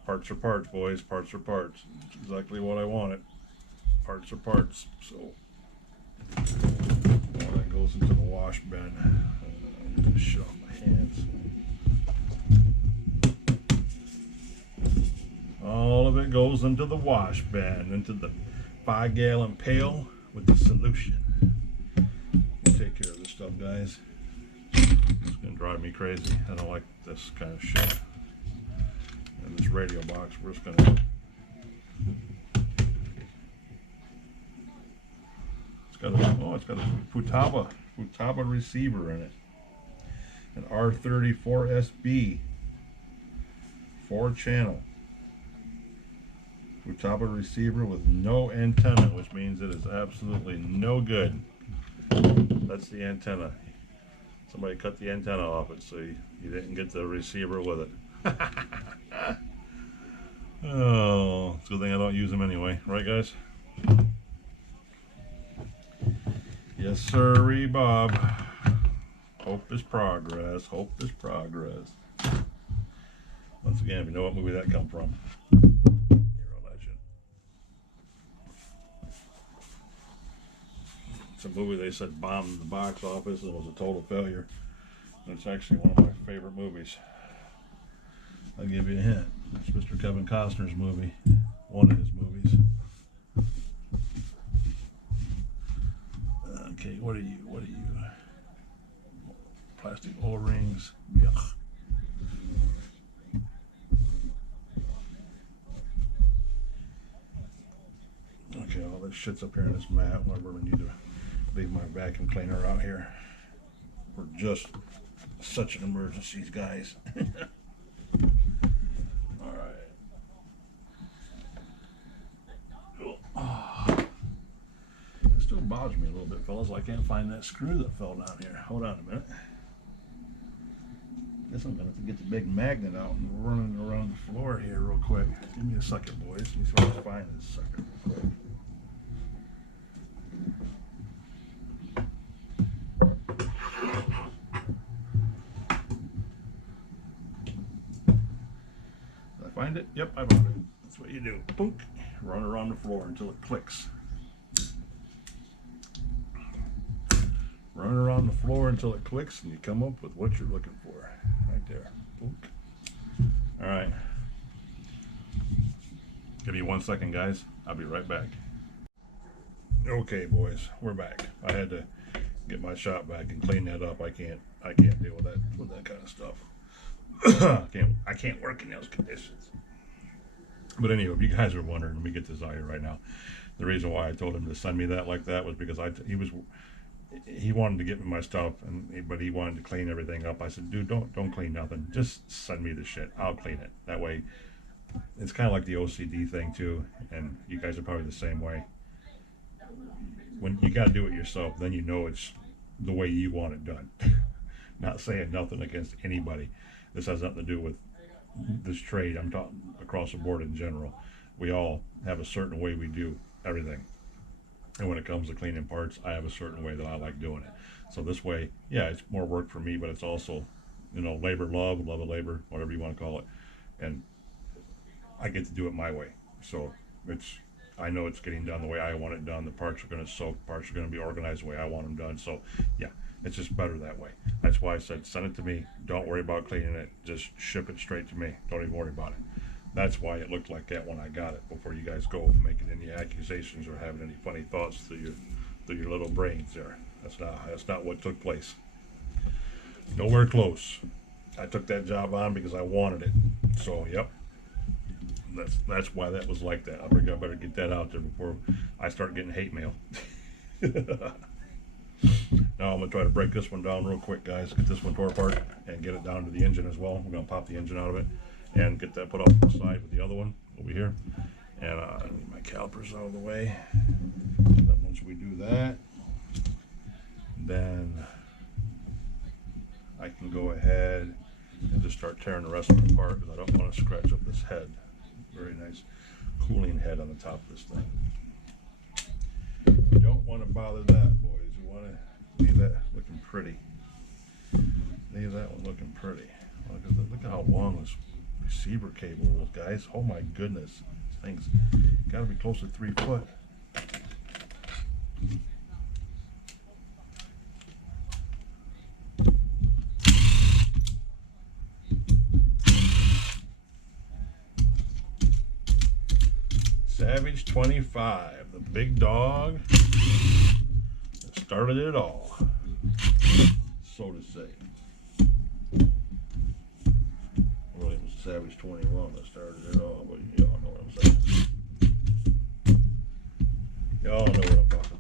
Parts are parts, boys. Parts are parts. It's exactly what I wanted. Parts are parts. So, all that goes into the wash bin. Get shit off my hands. All of it goes into the wash bin, into the 5-gallon pail with the solution. We'll take care of this stuff, guys. It's gonna drive me crazy. I don't like this kind of shit. And this radio box, we're just gonna. It's got a Futaba receiver in it. An R34SB, 4-channel. Futaba receiver with no antenna, which means it is absolutely no good. That's the antenna. Somebody cut the antenna off it, so you didn't get the receiver with it. Oh, it's a good thing I don't use them anyway, right, guys? Yes, sirree, Bob. Hope is progress. Hope is progress. Once again, if you know what movie that come from, you're a legend. It's a movie they said bombed the box office and was a total failure. And it's actually one of my favorite movies. I'll give you a hint. It's Mr. Kevin Costner's movie. One of his movies. Okay, what are you? Plastic O-rings. Yuck. Okay, all this shit's up here in this mat. Whenever we need to leave my vacuum cleaner out here. We're just such an emergency, guys. Alright. It still bothers me a little bit, fellas. I can't find that screw that fell down here. Hold on a minute. Guess I'm gonna have to get the big magnet out and run it around the floor here real quick. Give me a second, boys. Let me see if I can find this sucker real quick. Did I find it? Yep, I found it. That's what you do. Boink. Run around the floor until it clicks. Run around the floor until it clicks and you come up with what you're looking for. Right there. Boink. Alright. Give me 1 second, guys. I'll be right back. Okay, boys, we're back. I had to get my shop back and clean that up. I can't deal with that kind of stuff. I can't work in those conditions. But anyway, if you guys are wondering, let me get this out here right now. The reason why I told him to send me that like that was because he wanted to get me my stuff, but he wanted to clean everything up. I said, dude, don't clean nothing. Just send me the shit. I'll clean it. That way, it's kind of like the OCD thing too, and you guys are probably the same way. When you got to do it yourself, then you know it's the way you want it done. Not saying nothing against anybody. This has nothing to do with this trade. I'm talking across the board in general. We all have a certain way we do everything. And when it comes to cleaning parts, I have a certain way that I like doing it. So this way, yeah, it's more work for me, but it's also, labor, love of labor, whatever you want to call it. And I get to do it my way. So I know it's getting done the way I want it done. The parts are going to soak, parts are going to be organized the way I want them done. So yeah, it's just better that way. That's why I said, send it to me. Don't worry about cleaning it. Just ship it straight to me. Don't even worry about it. That's why it looked like that when I got it, before you guys go making any accusations or having any funny thoughts through your little brains there. That's not what took place. Nowhere close. I took that job on because I wanted it. So yep. That's why that was like that. I think I better get that out there before I start getting hate mail. Now I'm gonna try to break this one down real quick, guys. Get this one tore apart and get it down to the engine as well. We're gonna pop the engine out of it and get that put off to the side with the other one over here. And get my calipers out of the way. Then once we do that, then I can go ahead and just start tearing the rest of it apart because I don't want to scratch up this head. Very nice cooling head on the top of this thing. You don't want to bother that, boys. You want to leave that looking pretty. Leave that one looking pretty. Look at how long this receiver cable is, guys. Oh my goodness. This thing's got to be close to 3 foot. Savage 25, the big dog that started it all, so to say. Well, it was Savage 21 that started it all, but y'all know what I'm saying. Y'all know what I'm talking.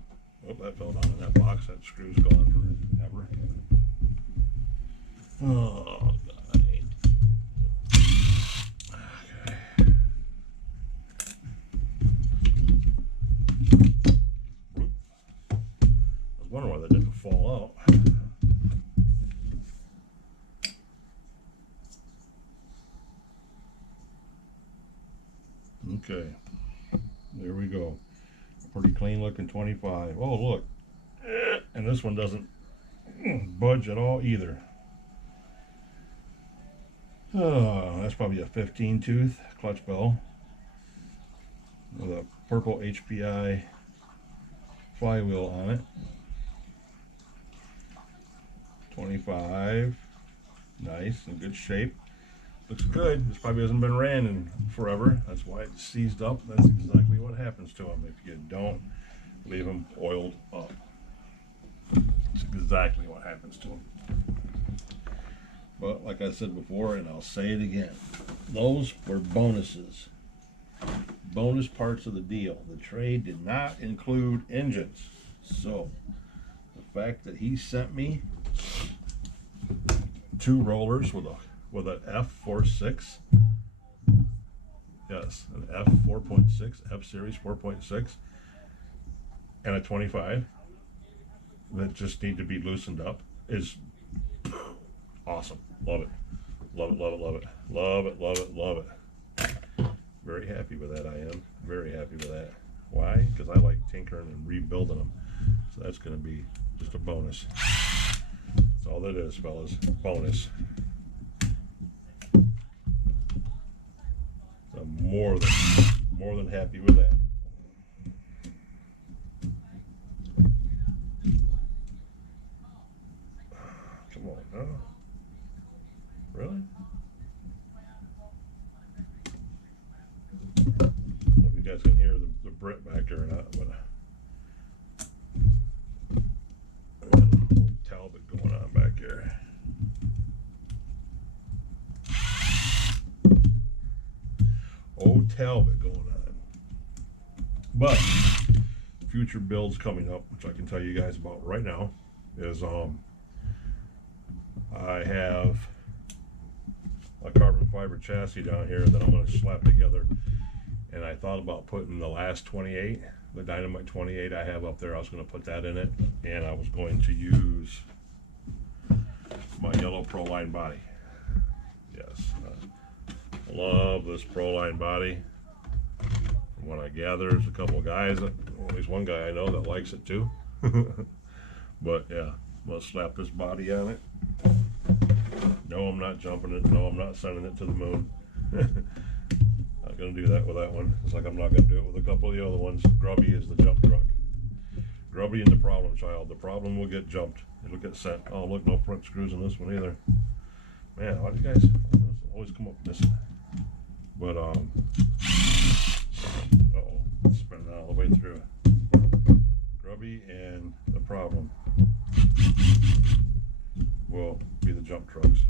Oh, that fell down in that box. That screw's gone forever. Oh, God. I wonder why that didn't fall out. Okay, there we go. Pretty clean looking 25. Oh, look. And this one doesn't budge at all either. Oh, that's probably a 15 tooth clutch bell with a purple HPI flywheel on it. 25, nice, in good shape. Looks good. This probably hasn't been ran in forever. That's why it's seized up. That's exactly what happens to them if you don't leave them oiled up. That's exactly what happens to them. But like I said before, and I'll say it again, those were bonuses. Bonus parts of the deal. The trade did not include engines. So the fact that he sent me 2 rollers with an F46, yes, an F4.6, F series 4.6, and a 25 that just need to be loosened up is awesome. Love it. Love it, love it, love it. Love it, love it, love it. Very happy with that, I am. Very happy with that. Why? Because I like tinkering and rebuilding them. So that's going to be just a bonus. That's all that is, fellas. Bonus. So I'm more than happy with that. Come on, huh? Really? I don't know if you guys can hear the Brit back there or not, but I got an old Talbot going on back here. Old Talbot going on. But future builds coming up, which I can tell you guys about right now, is I have a carbon fiber chassis down here that I'm going to slap together, and I thought about putting the last 28, the Dynamite 28 I have up there. I was going to put that in it, and I was going to use my yellow Proline body. Yes, I love this Proline body. From what I gather, there's a couple of guys, at least one guy I know that likes it too. But yeah, I'm going to slap this body on it. No, I'm not jumping it. No, I'm not sending it to the moon. Not going to do that with that one. It's like I'm not going to do it with a couple of the other ones. Grubby is the jump truck. Grubby and the problem child. The problem will get jumped. It'll get sent. Oh, look, no front screws in this one either. Man, why do you guys always come up missing? But, uh-oh, it's spinning all the way through. Grubby and the problem will be the jump trucks.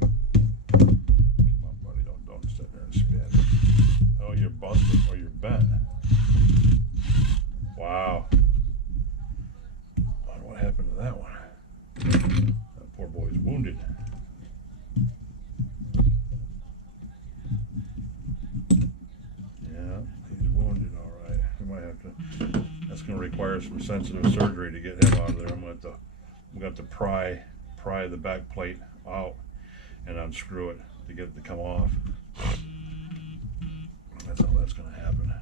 Come on, buddy, don't sit there and spin. Oh, you're busted or you're bent. Wow. I wonder what happened to that one. That poor boy's wounded. Yeah, he's wounded, all right. We might have to. That's going to require some sensitive surgery to get him out of there. I'm going to have to pry pry the back plate out and unscrew it to get it to come off. That's how that's going to happen.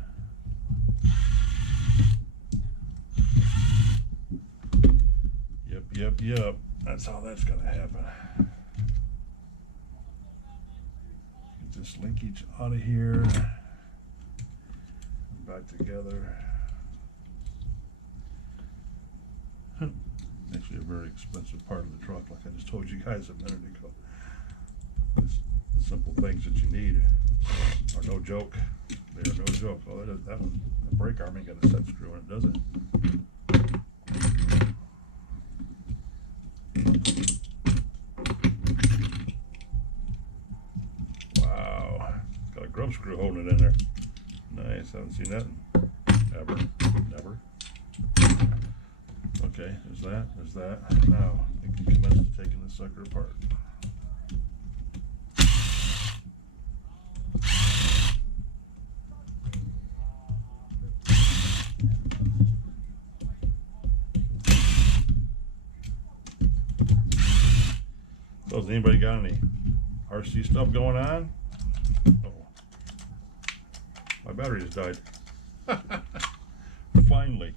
Yep. That's how that's going to happen. Get this linkage out of here. Back together. Actually a very expensive part of the truck, like I just told you guys a minute ago. It's the simple things that you need are no joke. They are no joke. Oh, that one, the brake arm ain't got a set screw in it, does it? Wow, it's got a grub screw holding it in there. Nice, haven't seen that ever, never. Okay, there's that. Now, we can commence to taking this sucker apart. So has anybody got any RC stuff going on? Oh, my battery just died. Finally.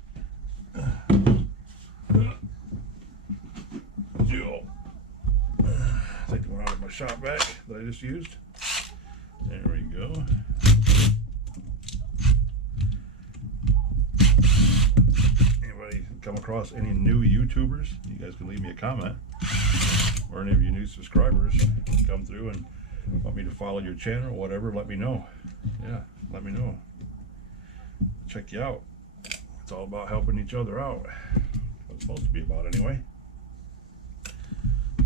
Take the one out of my shop vac that I just used. There we go. Anybody come across any new YouTubers? You guys can leave me a comment. Or any of you new subscribers come through and want me to follow your channel or whatever, let me know. Yeah, let me know. Check you out. It's all about helping each other out. What it's supposed to be about anyway.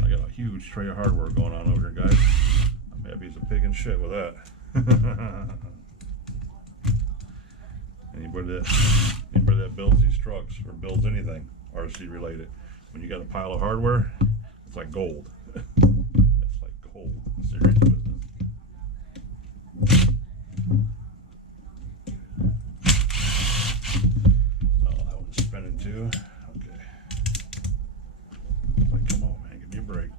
I got a huge tray of hardware going on over here, guys. I'm happy as a pig in shit with that. Anybody that builds these trucks or builds anything RC related, when you got a pile of hardware, it's like gold. It's like gold. Serious business. Oh, that one's spinning too. Okay. Like, come on, man, give me a break.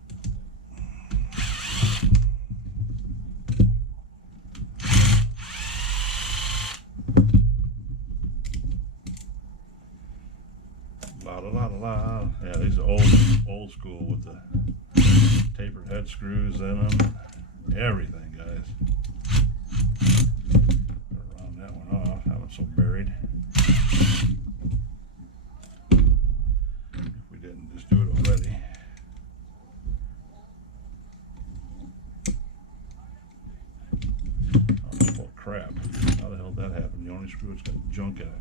La. Yeah, these are old school with the tapered head screws in them. Everything, guys. Round that one off. That one's so buried. If we didn't just do it already. Oh, crap. How the hell did that happen? The only screw that's got junk in it.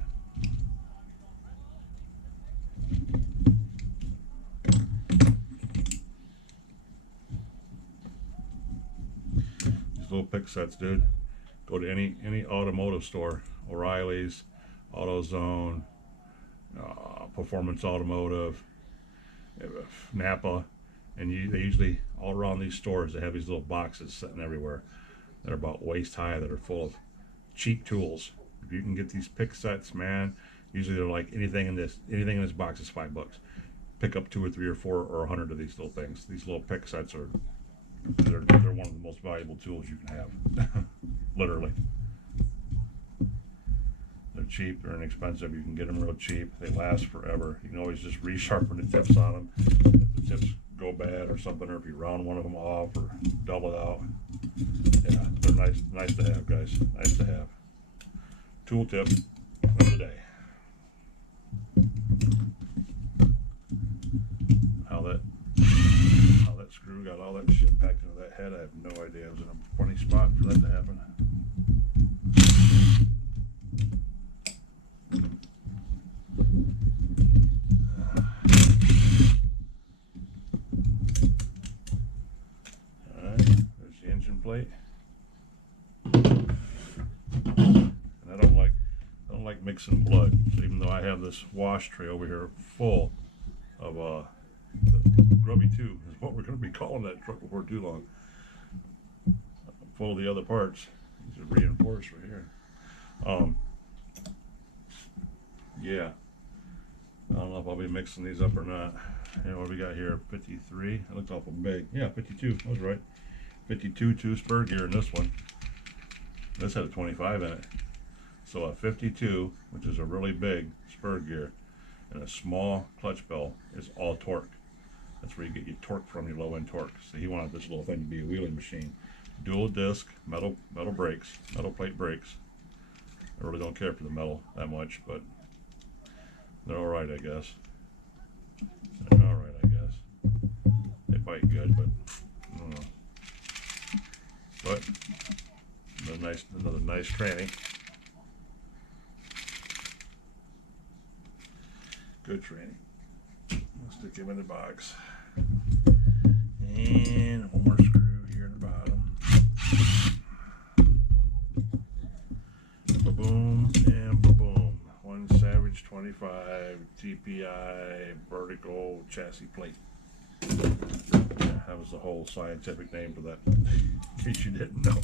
These little pick sets, dude. Go to any automotive store, O'Reilly's, AutoZone, Performance Automotive, Napa, and they usually all around these stores they have these little boxes sitting everywhere that are about waist high that are full of cheap tools. If you can get these pick sets, man, usually they're like anything in this box is $5. Pick up 2 or 3 or 4 or 100 of these little things. These little pick sets are they're one of the most valuable tools you can have. Literally. They're cheap, they're inexpensive, you can get them real cheap, they last forever. You can always just resharpen the tips on them if the tips go bad or something, or if you round one of them off or double it out. Yeah, they're nice to have, guys. Nice to have. Tool tip of the day. How that screw got all that shit packed into that head, I have no idea. It was in a funny spot for that to happen. Alright, there's the engine plate. And I don't like mixing blood. So even though I have this wash tray over here full of grubby tube is what we're going to be calling that truck before too long. Full of the other parts. These are reinforced right here. Yeah. I don't know if I'll be mixing these up or not. Yeah, what do we got here? 53. It looks awful big. Yeah, 52. I was right. 52 two spur gear in this one. This had a 25 in it. So a 52, which is a really big spur gear, and a small clutch bell is all torque. That's where you get your torque from, your low end torque. So he wanted this little thing to be a wheeling machine. Dual disc, metal brakes, metal plate brakes. I really don't care for the metal that much, but they're alright, I guess. They're alright, I guess. They bite good, but I don't know. But another nice tranny. Good tranny. I'll stick him in the box. And one more screw here in the bottom. Ba-boom and ba-boom. One Savage 25 TPI vertical chassis plate. Yeah, that was the whole scientific name for that, in case you didn't know.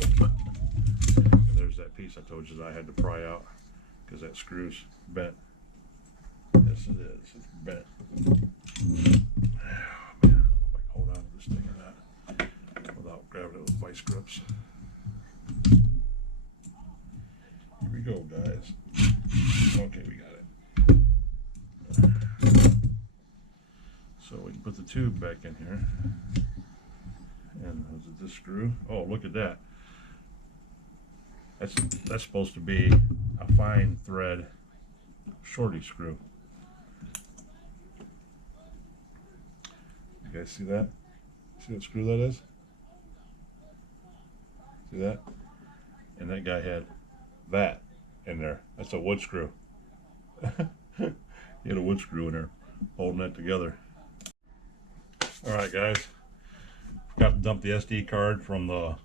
And there's that piece I told you that I had to pry out because that screw's bent. Yes, it is. It's bent. Oh, man, I don't know if I can hold on to this thing or not without grabbing it with vice grips. Here we go, guys. Okay, we got it. So we can put the tube back in here. And is it this screw? Oh, look at that. That's supposed to be a fine thread shorty screw. You guys see that? See what screw that is? See that? And that guy had that in there. That's a wood screw. He had a wood screw in there holding that together. Alright guys, forgot to dump the SD card from the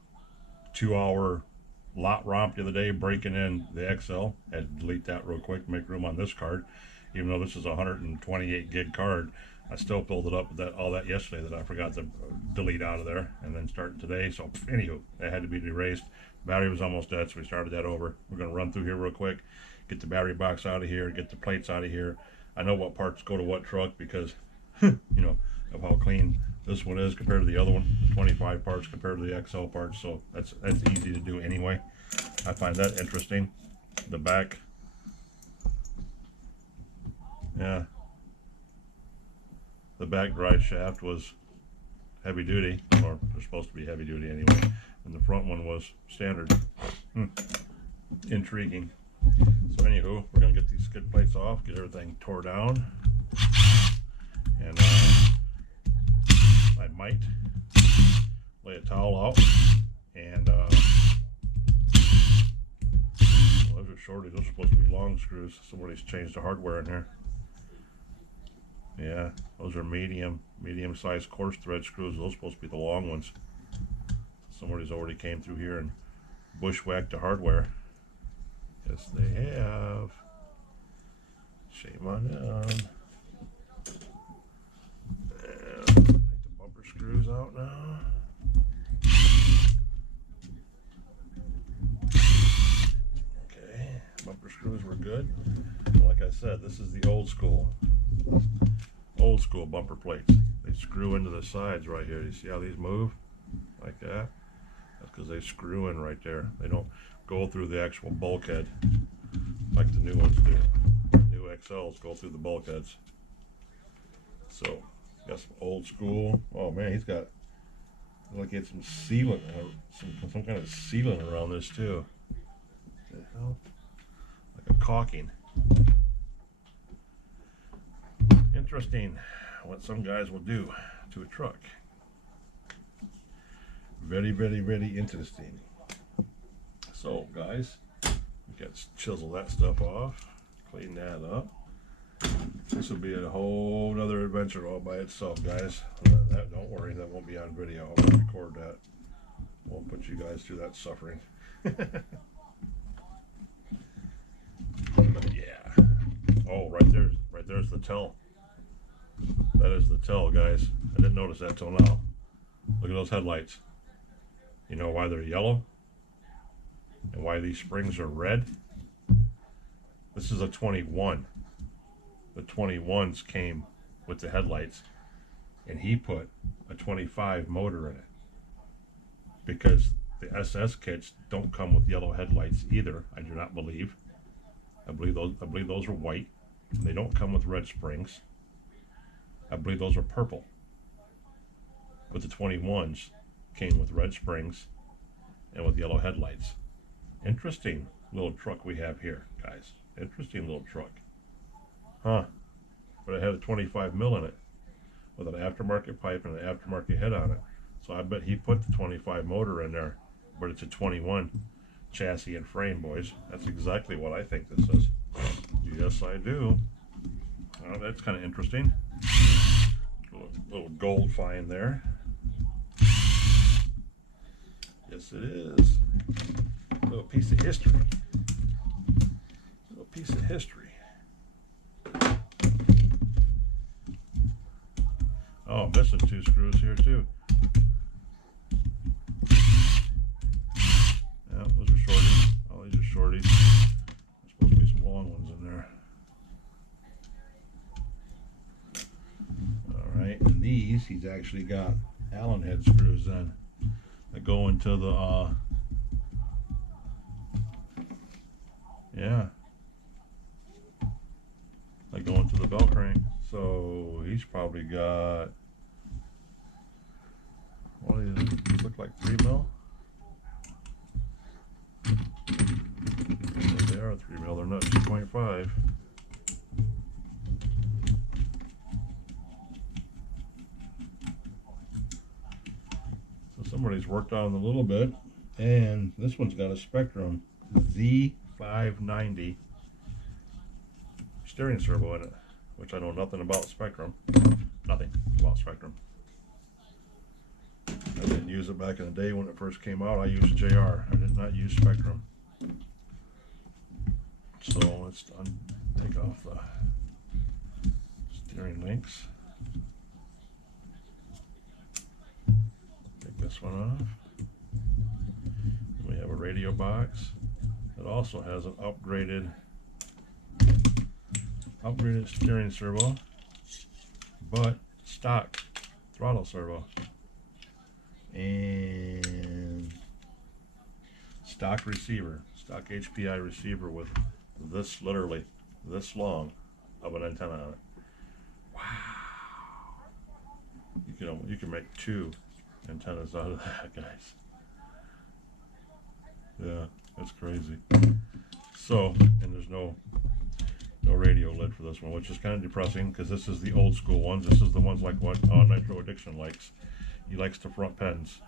2-hour lot romp the other day, breaking in the XL. Had to delete that real quick to make room on this card. Even though this is a 128 gig card, I still filled it up with all that yesterday that I forgot to delete out of there, and then starting today. So anywho, that had to be erased. Battery was almost dead, so we started that over. We're going to run through here real quick, get the battery box out of here, get the plates out of here. I know what parts go to what truck because you know of how clean this one is compared to the other one. 25 parts compared to the XL parts, so that's easy to do anyway. I find that interesting. The back, yeah, the back drive shaft was heavy duty, or they're supposed to be heavy duty anyway, and the front one was standard. Intriguing. So anywho, we're gonna get these skid plates off, get everything tore down, and I might lay a towel out, and well, those are shorty. Those are supposed to be long screws. Somebody's changed the hardware in here. Yeah, those are medium-sized coarse thread screws. Those are supposed to be the long ones. Somebody's already came through here and bushwhacked the hardware. Yes, they have. Shame on them. Take the bumper screws out now. Okay, bumper screws were good. Like I said, this is the old school bumper plates. They screw into the sides right here. You see how these move like that? That's because they screw in right there. They don't go through the actual bulkhead like the new ones do. The new XLs go through the bulkheads. So got some old school. Oh man, he's got like he had some sealant, some kind of sealant around this too. What the hell? Like a caulking. Interesting what some guys will do to a truck. Very, very, very interesting. So guys, we got to chisel that stuff off, clean that up. This will be a whole other adventure all by itself, guys. Don't worry, that won't be on video. I'll record that. Won't put you guys through that suffering. But yeah. Oh, right there's the tell. That is the tell, guys. I didn't notice that till now. Look at those headlights. You know why they're yellow? And why these springs are red? This is a 21. The 21s came with the headlights. and he put a 25 motor in it, because the SS kits don't come with yellow headlights either. I do not believe. I believe those are white. They don't come with red springs. I believe those are purple. But the 21s came with red springs and with yellow headlights. Interesting little truck we have here, guys. Interesting little truck. Huh. But it had a 25 mil in it with an aftermarket pipe and an aftermarket head on it. So I bet he put the 25 motor in there, but it's a 21 chassis and frame, boys. That's exactly what I think this is. Yes, I do. Oh, that's kind of interesting. Little gold find there. Yes, it is. A little piece of history. A little piece of history. Oh, I'm missing 2 screws here too. Yeah, those are shorties. Oh, these are shorties. There's supposed to be some long ones in there. Alright, and these, he's actually got Allen head screws in that go into the, they go into the bell crank. So he's probably got, what do these look like, 3 mil? They are 3 mil, they're not 2.5. So somebody's worked on it a little bit, and this one's got a Spectrum Z590 steering servo in it, which I know nothing about Spectrum. Nothing about Spectrum. I didn't use it back in the day when it first came out. I used JR. I did not use Spectrum. So let's take off the steering links. Take this one off. We have a radio box. It also has an upgraded steering servo, but stock throttle servo and stock receiver, stock HPI receiver with this, literally this long of an antenna on it. Wow, you can make 2 antennas out of that, guys. Yeah, that's crazy. So, and there's no radio lid for this one, which is kind of depressing, because this is the old school ones. This is the ones like what Nitro Addiction likes. He likes the front pins,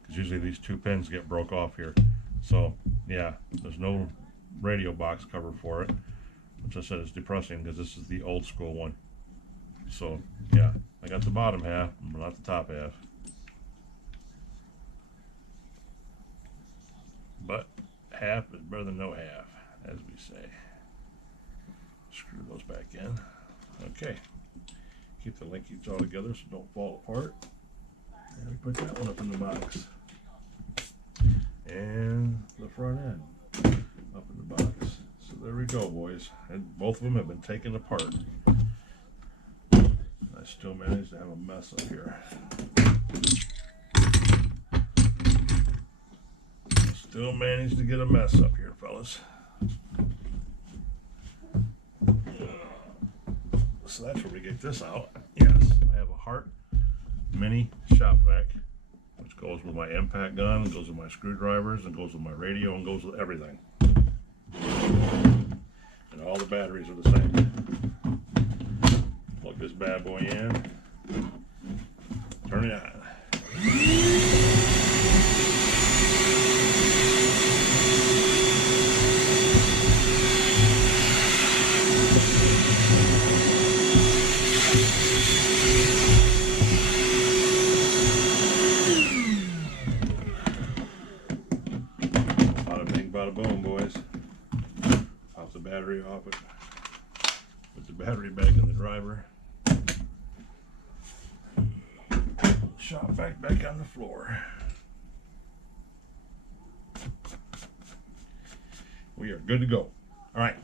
because usually these 2 pins get broke off here. So yeah, there's no radio box cover for it, which I said is depressing, because this is the old school one. So yeah, I got the bottom half, but not the top half. But half is better than no half, as we say. Screw those back in. Okay. Keep the linkages all together so don't fall apart. And we put that one up in the box. And the front end up in the box. So there we go, boys. And both of them have been taken apart. I still managed to have a mess up here. Still managed to get a mess up here, fellas. So that's where we get this out. Yes, I have a Hart mini shop vac, which goes with my impact gun, goes with my screwdrivers, and goes with my radio, and goes with everything. And all the batteries are the same. Plug this bad boy in, turn it on. Bada boom, boys. Pop the battery off it. Put the battery back in the driver. Shop back on the floor. We are good to go. All right.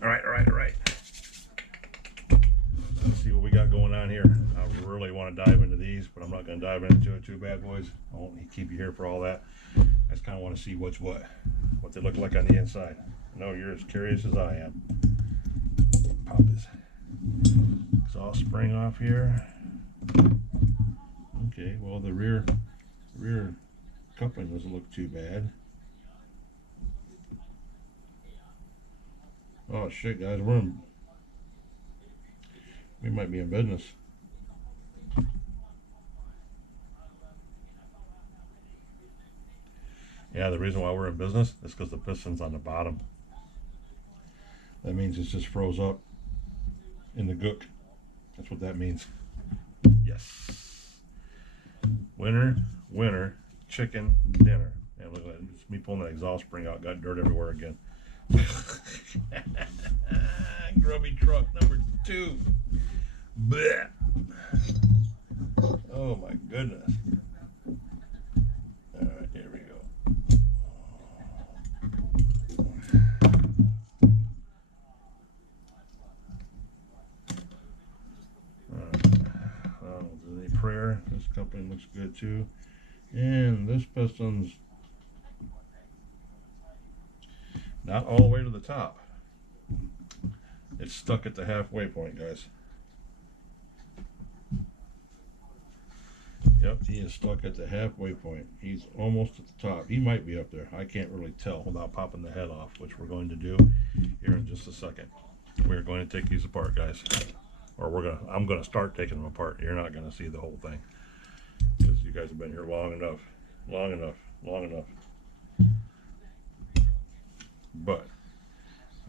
Let's see see what we got going on here. I really want to dive into these, but I'm not going to dive into it too bad, boys. I won't keep you here for all that. I just kind of want to see what's what they look like on the inside. I know you're as curious as I am. Pop this exhaust spring off here. Okay, well the rear coupling doesn't look too bad. Oh shit, guys, we might be in business. Yeah, the reason why we're in business is because the piston's on the bottom. That means it's just froze up in the gook. That's what that means. Yes. Winner, chicken dinner. And look at that. It's me pulling that exhaust spring out. Got dirt everywhere again. Grubby truck number 2. Blech. Oh my goodness. All right, here we go. Any prayer? This company looks good too. And this piston's not all the way to the top. It's stuck at the halfway point, guys. Yep, he is stuck at the halfway point. He's almost at the top. He might be up there. I can't really tell without popping the head off, which we're going to do here in just a second. We're going to take these apart, guys. Or I'm gonna start taking them apart. You're not gonna see the whole thing because you guys have been here long enough. But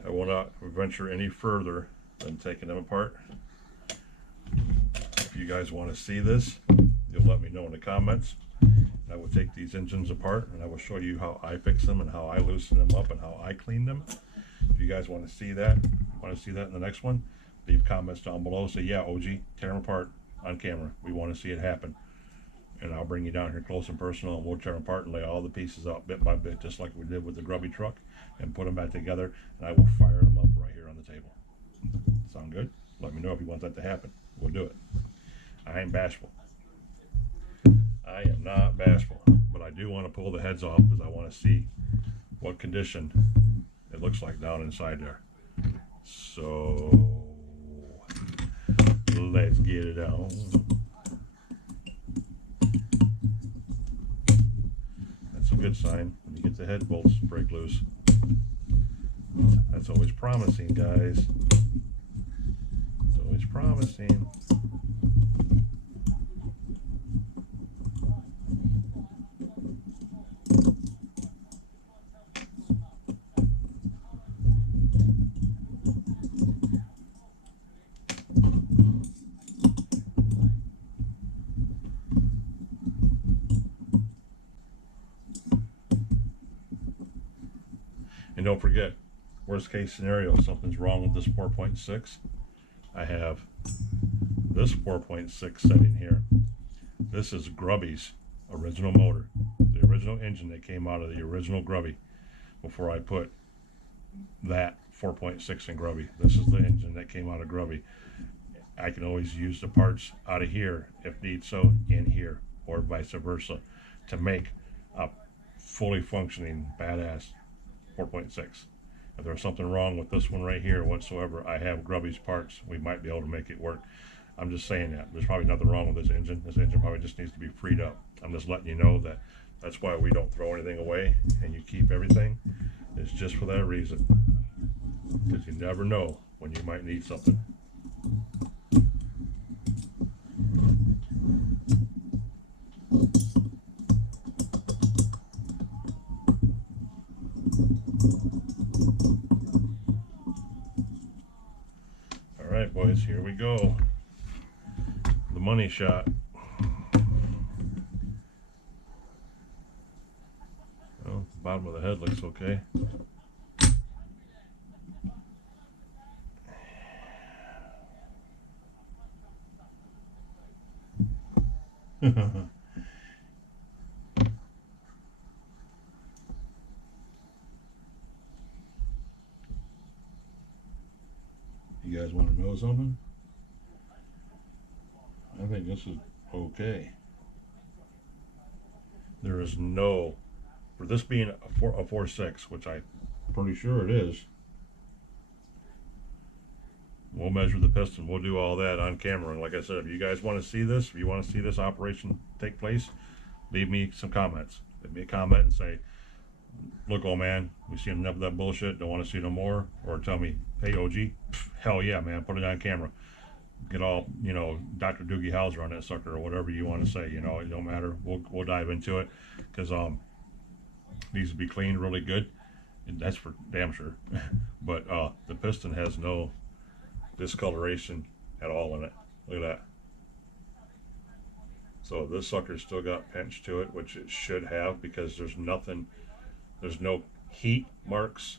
I will not venture any further than taking them apart. If you guys want to see this, you'll let me know in the comments. I will take these engines apart and I will show you how I fix them and how I loosen them up and how I clean them. If you guys want to see that in the next one, leave comments down below. Say, yeah, OG, tear them apart on camera. We want to see it happen. And I'll bring you down here close and personal and we'll tear them apart and lay all the pieces out bit by bit, just like we did with the grubby truck, and put them back together, and I will fire them up right here on the table. Sound good? Let me know if you want that to happen. We'll do it. I ain't bashful. I am not bashful, but I do want to pull the heads off because I want to see what condition it looks like down inside there. So let's get it on. That's a good sign when you get the head bolts break loose. That's always promising, guys. It's always promising. And don't forget, worst case scenario, if something's wrong with this 4.6, I have this 4.6 setting here. This is Grubby's original motor, the original engine that came out of the original Grubby before I put that 4.6 in Grubby. This is the engine that came out of Grubby. I can always use the parts out of here if need so in here, or vice versa, to make a fully functioning badass 4.6. If there's something wrong with this one right here whatsoever, I have Grubby's parts. We might be able to make it work. I'm just saying that. There's probably nothing wrong with this engine. This engine probably just needs to be freed up. I'm just letting you know that that's why we don't throw anything away and you keep everything. It's just for that reason. Because you never know when you might need something. All right, boys, here we go. The money shot. Well, the bottom of the head looks okay. You guys want to know something? I think this is okay. There is no, for this being a 4.6, which I'm pretty sure it is. We'll measure the piston. We'll do all that on camera. And like I said, if you guys want to see this, if you want to see this operation take place, leave me some comments. Leave me a comment and say, look, old man, we've seen enough of that bullshit. Don't want to see no more. Or tell me, hey, OG, hell yeah, man, put it on camera. Get all, you know, Dr. Doogie Howser on that sucker or whatever you want to say. You know, it don't matter. We'll dive into it because needs to be cleaned really good. And that's for damn sure. But the piston has no discoloration at all in it. Look at that. So this sucker's still got pinch to it, which it should have, because there's nothing, there's no heat marks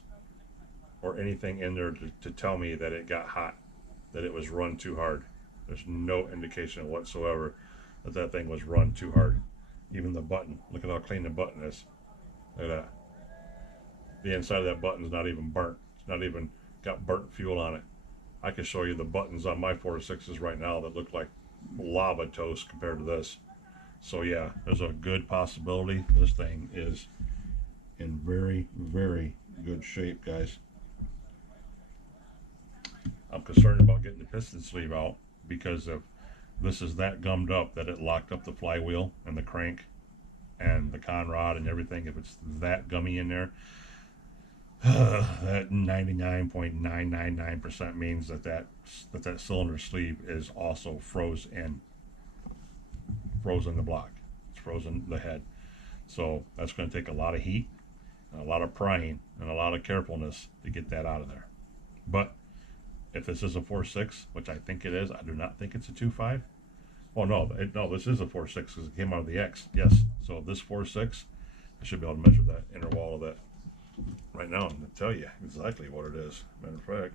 or anything in there to tell me that it got hot, that it was run too hard. There's no indication whatsoever that that thing was run too hard. Even the button, look at how clean the button is. Look at that. The inside of that button's not even burnt. It's not even got burnt fuel on it. I can show you the buttons on my 4.6s right now that look like lava toast compared to this. So yeah, there's a good possibility this thing is in very, very good shape, guys. I'm concerned about getting the piston sleeve out because if this is that gummed up that it locked up the flywheel and the crank and the con rod and everything, if it's that gummy in there, that 99.999% means that cylinder sleeve is also frozen the block. It's frozen the head. So that's going to take a lot of heat, and a lot of prying, and a lot of carefulness to get that out of there. But if this is a 4.6, which I think it is, I do not think it's a 2.5. Oh no, no, this is a 4.6 because it came out of the X. Yes. So this 4.6, I should be able to measure that inner wall of that right now and tell you exactly what it is. Matter of fact,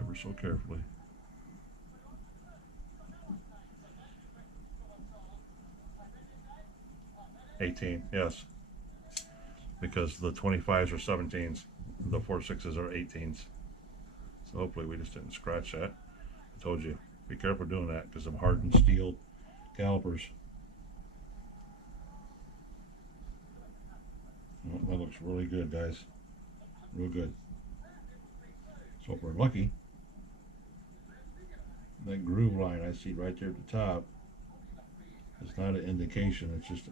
ever so carefully. $18, yes, because the 25s are 17s, the 4.6s are 18s. So hopefully we just didn't scratch that. I told you, be careful doing that because of hardened steel calipers. Well, that looks really good, guys. Real good. So if we're lucky, that groove line I see right there at the top is not an indication. It's just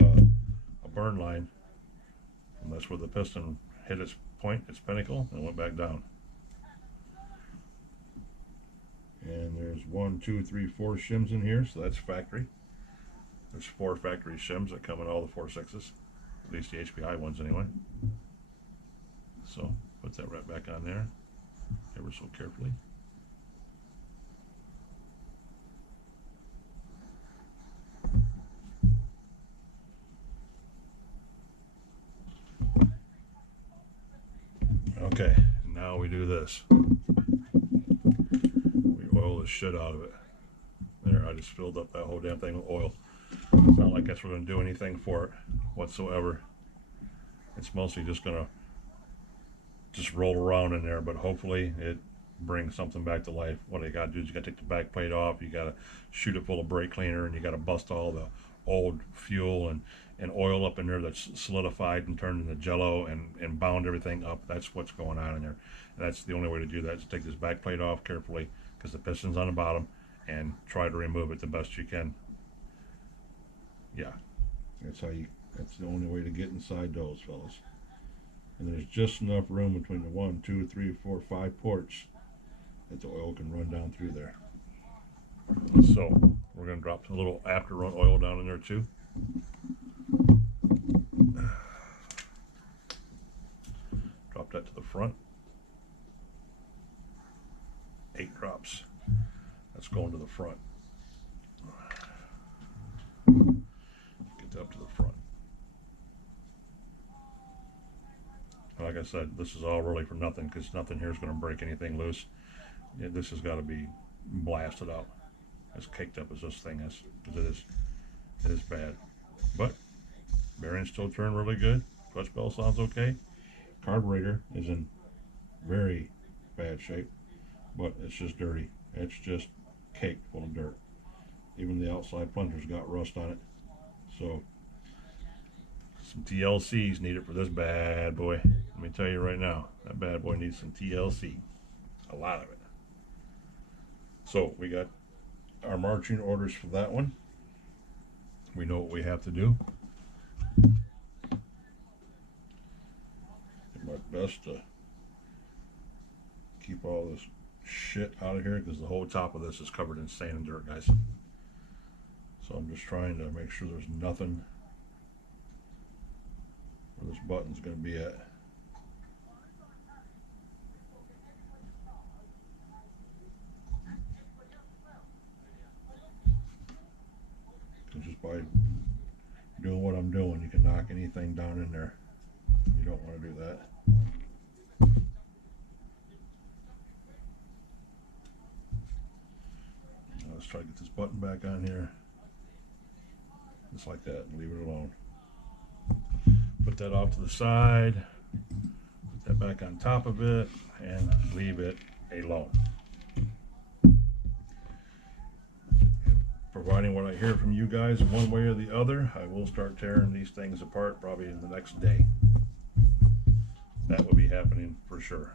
a burn line. And that's where the piston hit its point, its pinnacle, and went back down. And there's 1, 2, 3, 4 shims in here, so that's factory. There's 4 factory shims that come in all the 4.6s, at least the HPI ones anyway. So put that right back on there, ever so carefully. Okay, now we do this. We oil the shit out of it. There, I just filled up that whole damn thing with oil. It's not like we're going to do anything for it whatsoever. It's mostly just going to just roll around in there, but hopefully it brings something back to life. What you got to do is you got to take the back plate off, you got to shoot it full of brake cleaner, and you got to bust all the old fuel and oil up in there that's solidified and turned into jello and bound everything up. That's what's going on in there. And that's the only way to do that, is to take this back plate off carefully because the piston's on the bottom, and try to remove it the best you can. Yeah, that's the only way to get inside those, fellas. And there's just enough room between the 1, 2, 3, 4, 5 ports that the oil can run down through there. So we're going to drop a little after run oil down in there too. Drop that to the front. 8 drops. That's going to the front. Get that up to the front. Like I said, this is all really for nothing because nothing here is going to break anything loose. Yeah, this has got to be blasted out. As caked up as this thing is, because it is bad. But bearings still turn really good. Clutch bell sounds okay. Carburetor is in very bad shape. but it's just dirty. It's just caked full of dirt. Even the outside plunger's got rust on it. So some TLC's needed for this bad boy. Let me tell you right now, that bad boy needs some TLC. A lot of it. So we got our marching orders for that one. We know what we have to do. Do my best to keep all this shit out of here because the whole top of this is covered in sand and dirt, guys. So I'm just trying to make sure there's nothing where this button's going to be at. Just by doing what I'm doing, you can knock anything down in there. You don't want to do that. Now let's try to get this button back on here. Just like that, and leave it alone. Put that off to the side. Put that back on top of it, and leave it alone. Providing what I hear from you guys in one way or the other, I will start tearing these things apart probably in the next day. That will be happening for sure.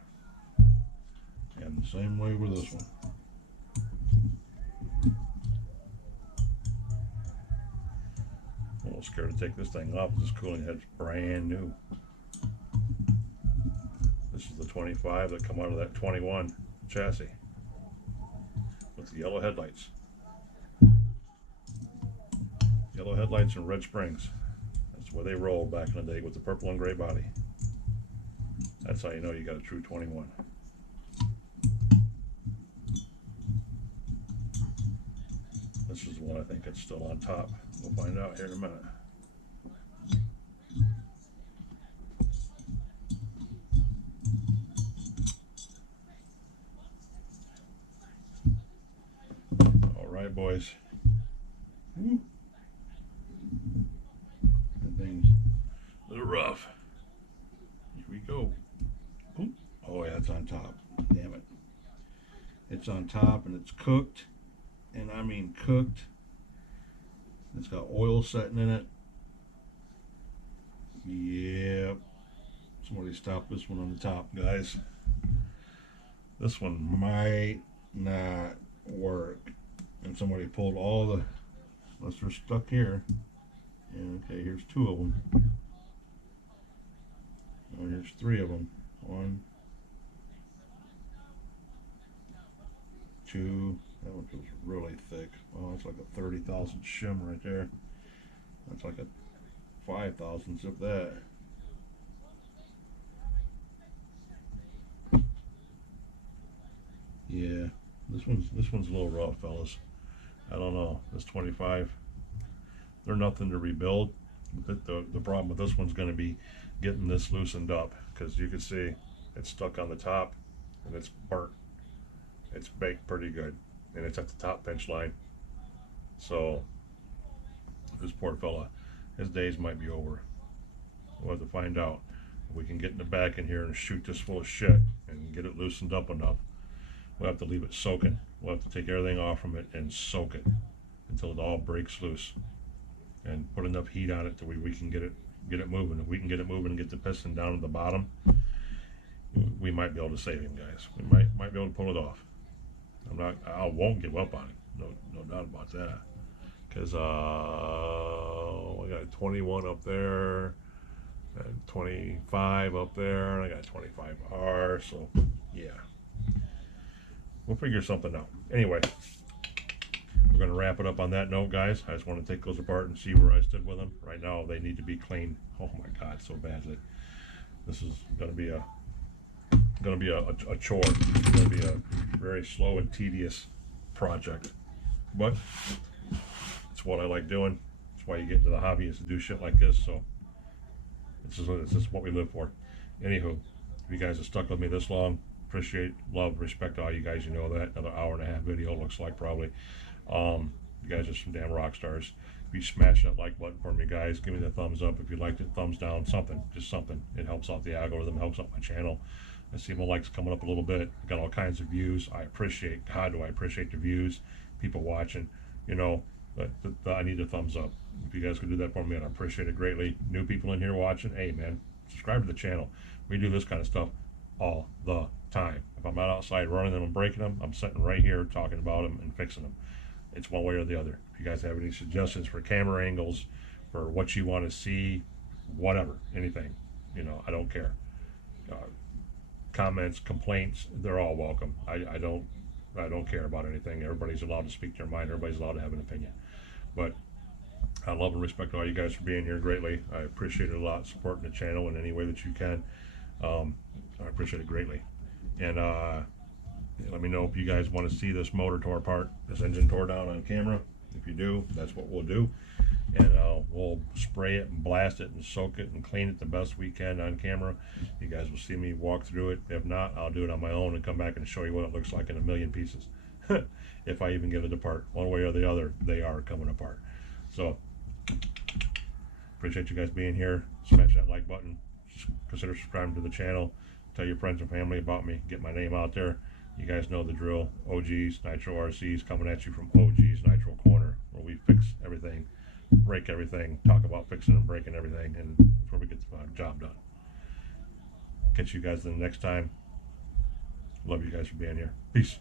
And the same way with this one. I'm almost scared to take this thing off. This cooling head's brand new. This is the 25 that come out of that 21 chassis with the yellow headlights. Yellow headlights and red springs. That's where they rolled back in the day with the purple and gray body. That's how you know you got a true 21. This is the one I think that's still on top. We'll find out here in a minute. All right, boys. Woo. Things a little rough. Here we go. Ooh. Oh yeah, it's on top. Damn it. It's on top and it's cooked. And I mean cooked. It's got oil setting in it. Yep. Somebody stop this one on the top, guys. This one might not work. And somebody pulled all the, unless they're stuck here. Yeah, okay, here's two of them. Oh, here's three of them. One, two. That one feels really thick. Oh, it's like a 30,000 shim right there. That's like a 5,000 of that. Yeah, this one's a little rough, fellas. I don't know. This 25. They're nothing to rebuild. The problem with this one's going to be getting this loosened up because you can see it's stuck on the top and it's burnt. It's baked pretty good and it's at the top bench line. So this poor fella, his days might be over. We'll have to find out if we can get in the back in here and shoot this full of shit and get it loosened up enough. We'll have to leave it soaking. We'll have to take everything off from it and soak it until it all breaks loose. And put enough heat on it that we can get it moving. If we can get it moving and get the piston down at the bottom, we might be able to save him, guys. We might be able to pull it off. I won't give up on it. No doubt about that. Because I got a 21 up there, and 25 up there, and I got a 25R. So yeah, we'll figure something out. Anyway. We're going to wrap it up on that note, guys. I just want to take those apart and see where I stood with them. Right now, they need to be cleaned. Oh my God, so badly. This is going to be a chore. It's going to be a very slow and tedious project, but it's what I like doing. It's why you get into the hobby, is to do shit like this. So this is what we live for. Anywho, if you guys have stuck with me this long, appreciate, love, respect all you guys. You know that. Another hour-and-a-half video looks like probably. You guys are some damn rock stars. If you smash that like button for me, guys, give me the thumbs up. If you liked it, thumbs down, something, just something. It helps out the algorithm, helps out my channel. I see my likes coming up a little bit. I got all kinds of views. I appreciate, God, do I appreciate the views, people watching, you know, but I need a thumbs up. If you guys could do that for me, I'd appreciate it greatly. New people in here watching, hey man, subscribe to the channel. We do this kind of stuff all the time. If I'm not outside running them and breaking them, I'm sitting right here talking about them and fixing them. It's one way or the other. If you guys have any suggestions for camera angles, for what you want to see, whatever, anything, you know, I don't care. Uh, Comments, complaints, they're all welcome. I don't care about anything. Everybody's allowed to speak their mind. Everybody's allowed to have an opinion. But I love and respect all you guys for being here greatly. I appreciate it a lot, supporting the channel in any way that you can. I appreciate it greatly. And let me know if you guys want to see this motor tore apart, this engine tore down on camera. If you do, that's what we'll do. And we'll spray it and blast it and soak it and clean it the best we can on camera. You guys will see me walk through it. If not, I'll do it on my own and come back and show you what it looks like in a million pieces. If I even get it apart, one way or the other, they are coming apart. So appreciate you guys being here. Smash that like button. Consider subscribing to the channel. Tell your friends and family about me. Get my name out there. You guys know the drill. OGs, Nitro RCs, coming at you from OGs Nitro Corner, where we fix everything, break everything, talk about fixing and breaking everything, and that's where we get the job done. Catch you guys the next time. Love you guys for being here. Peace.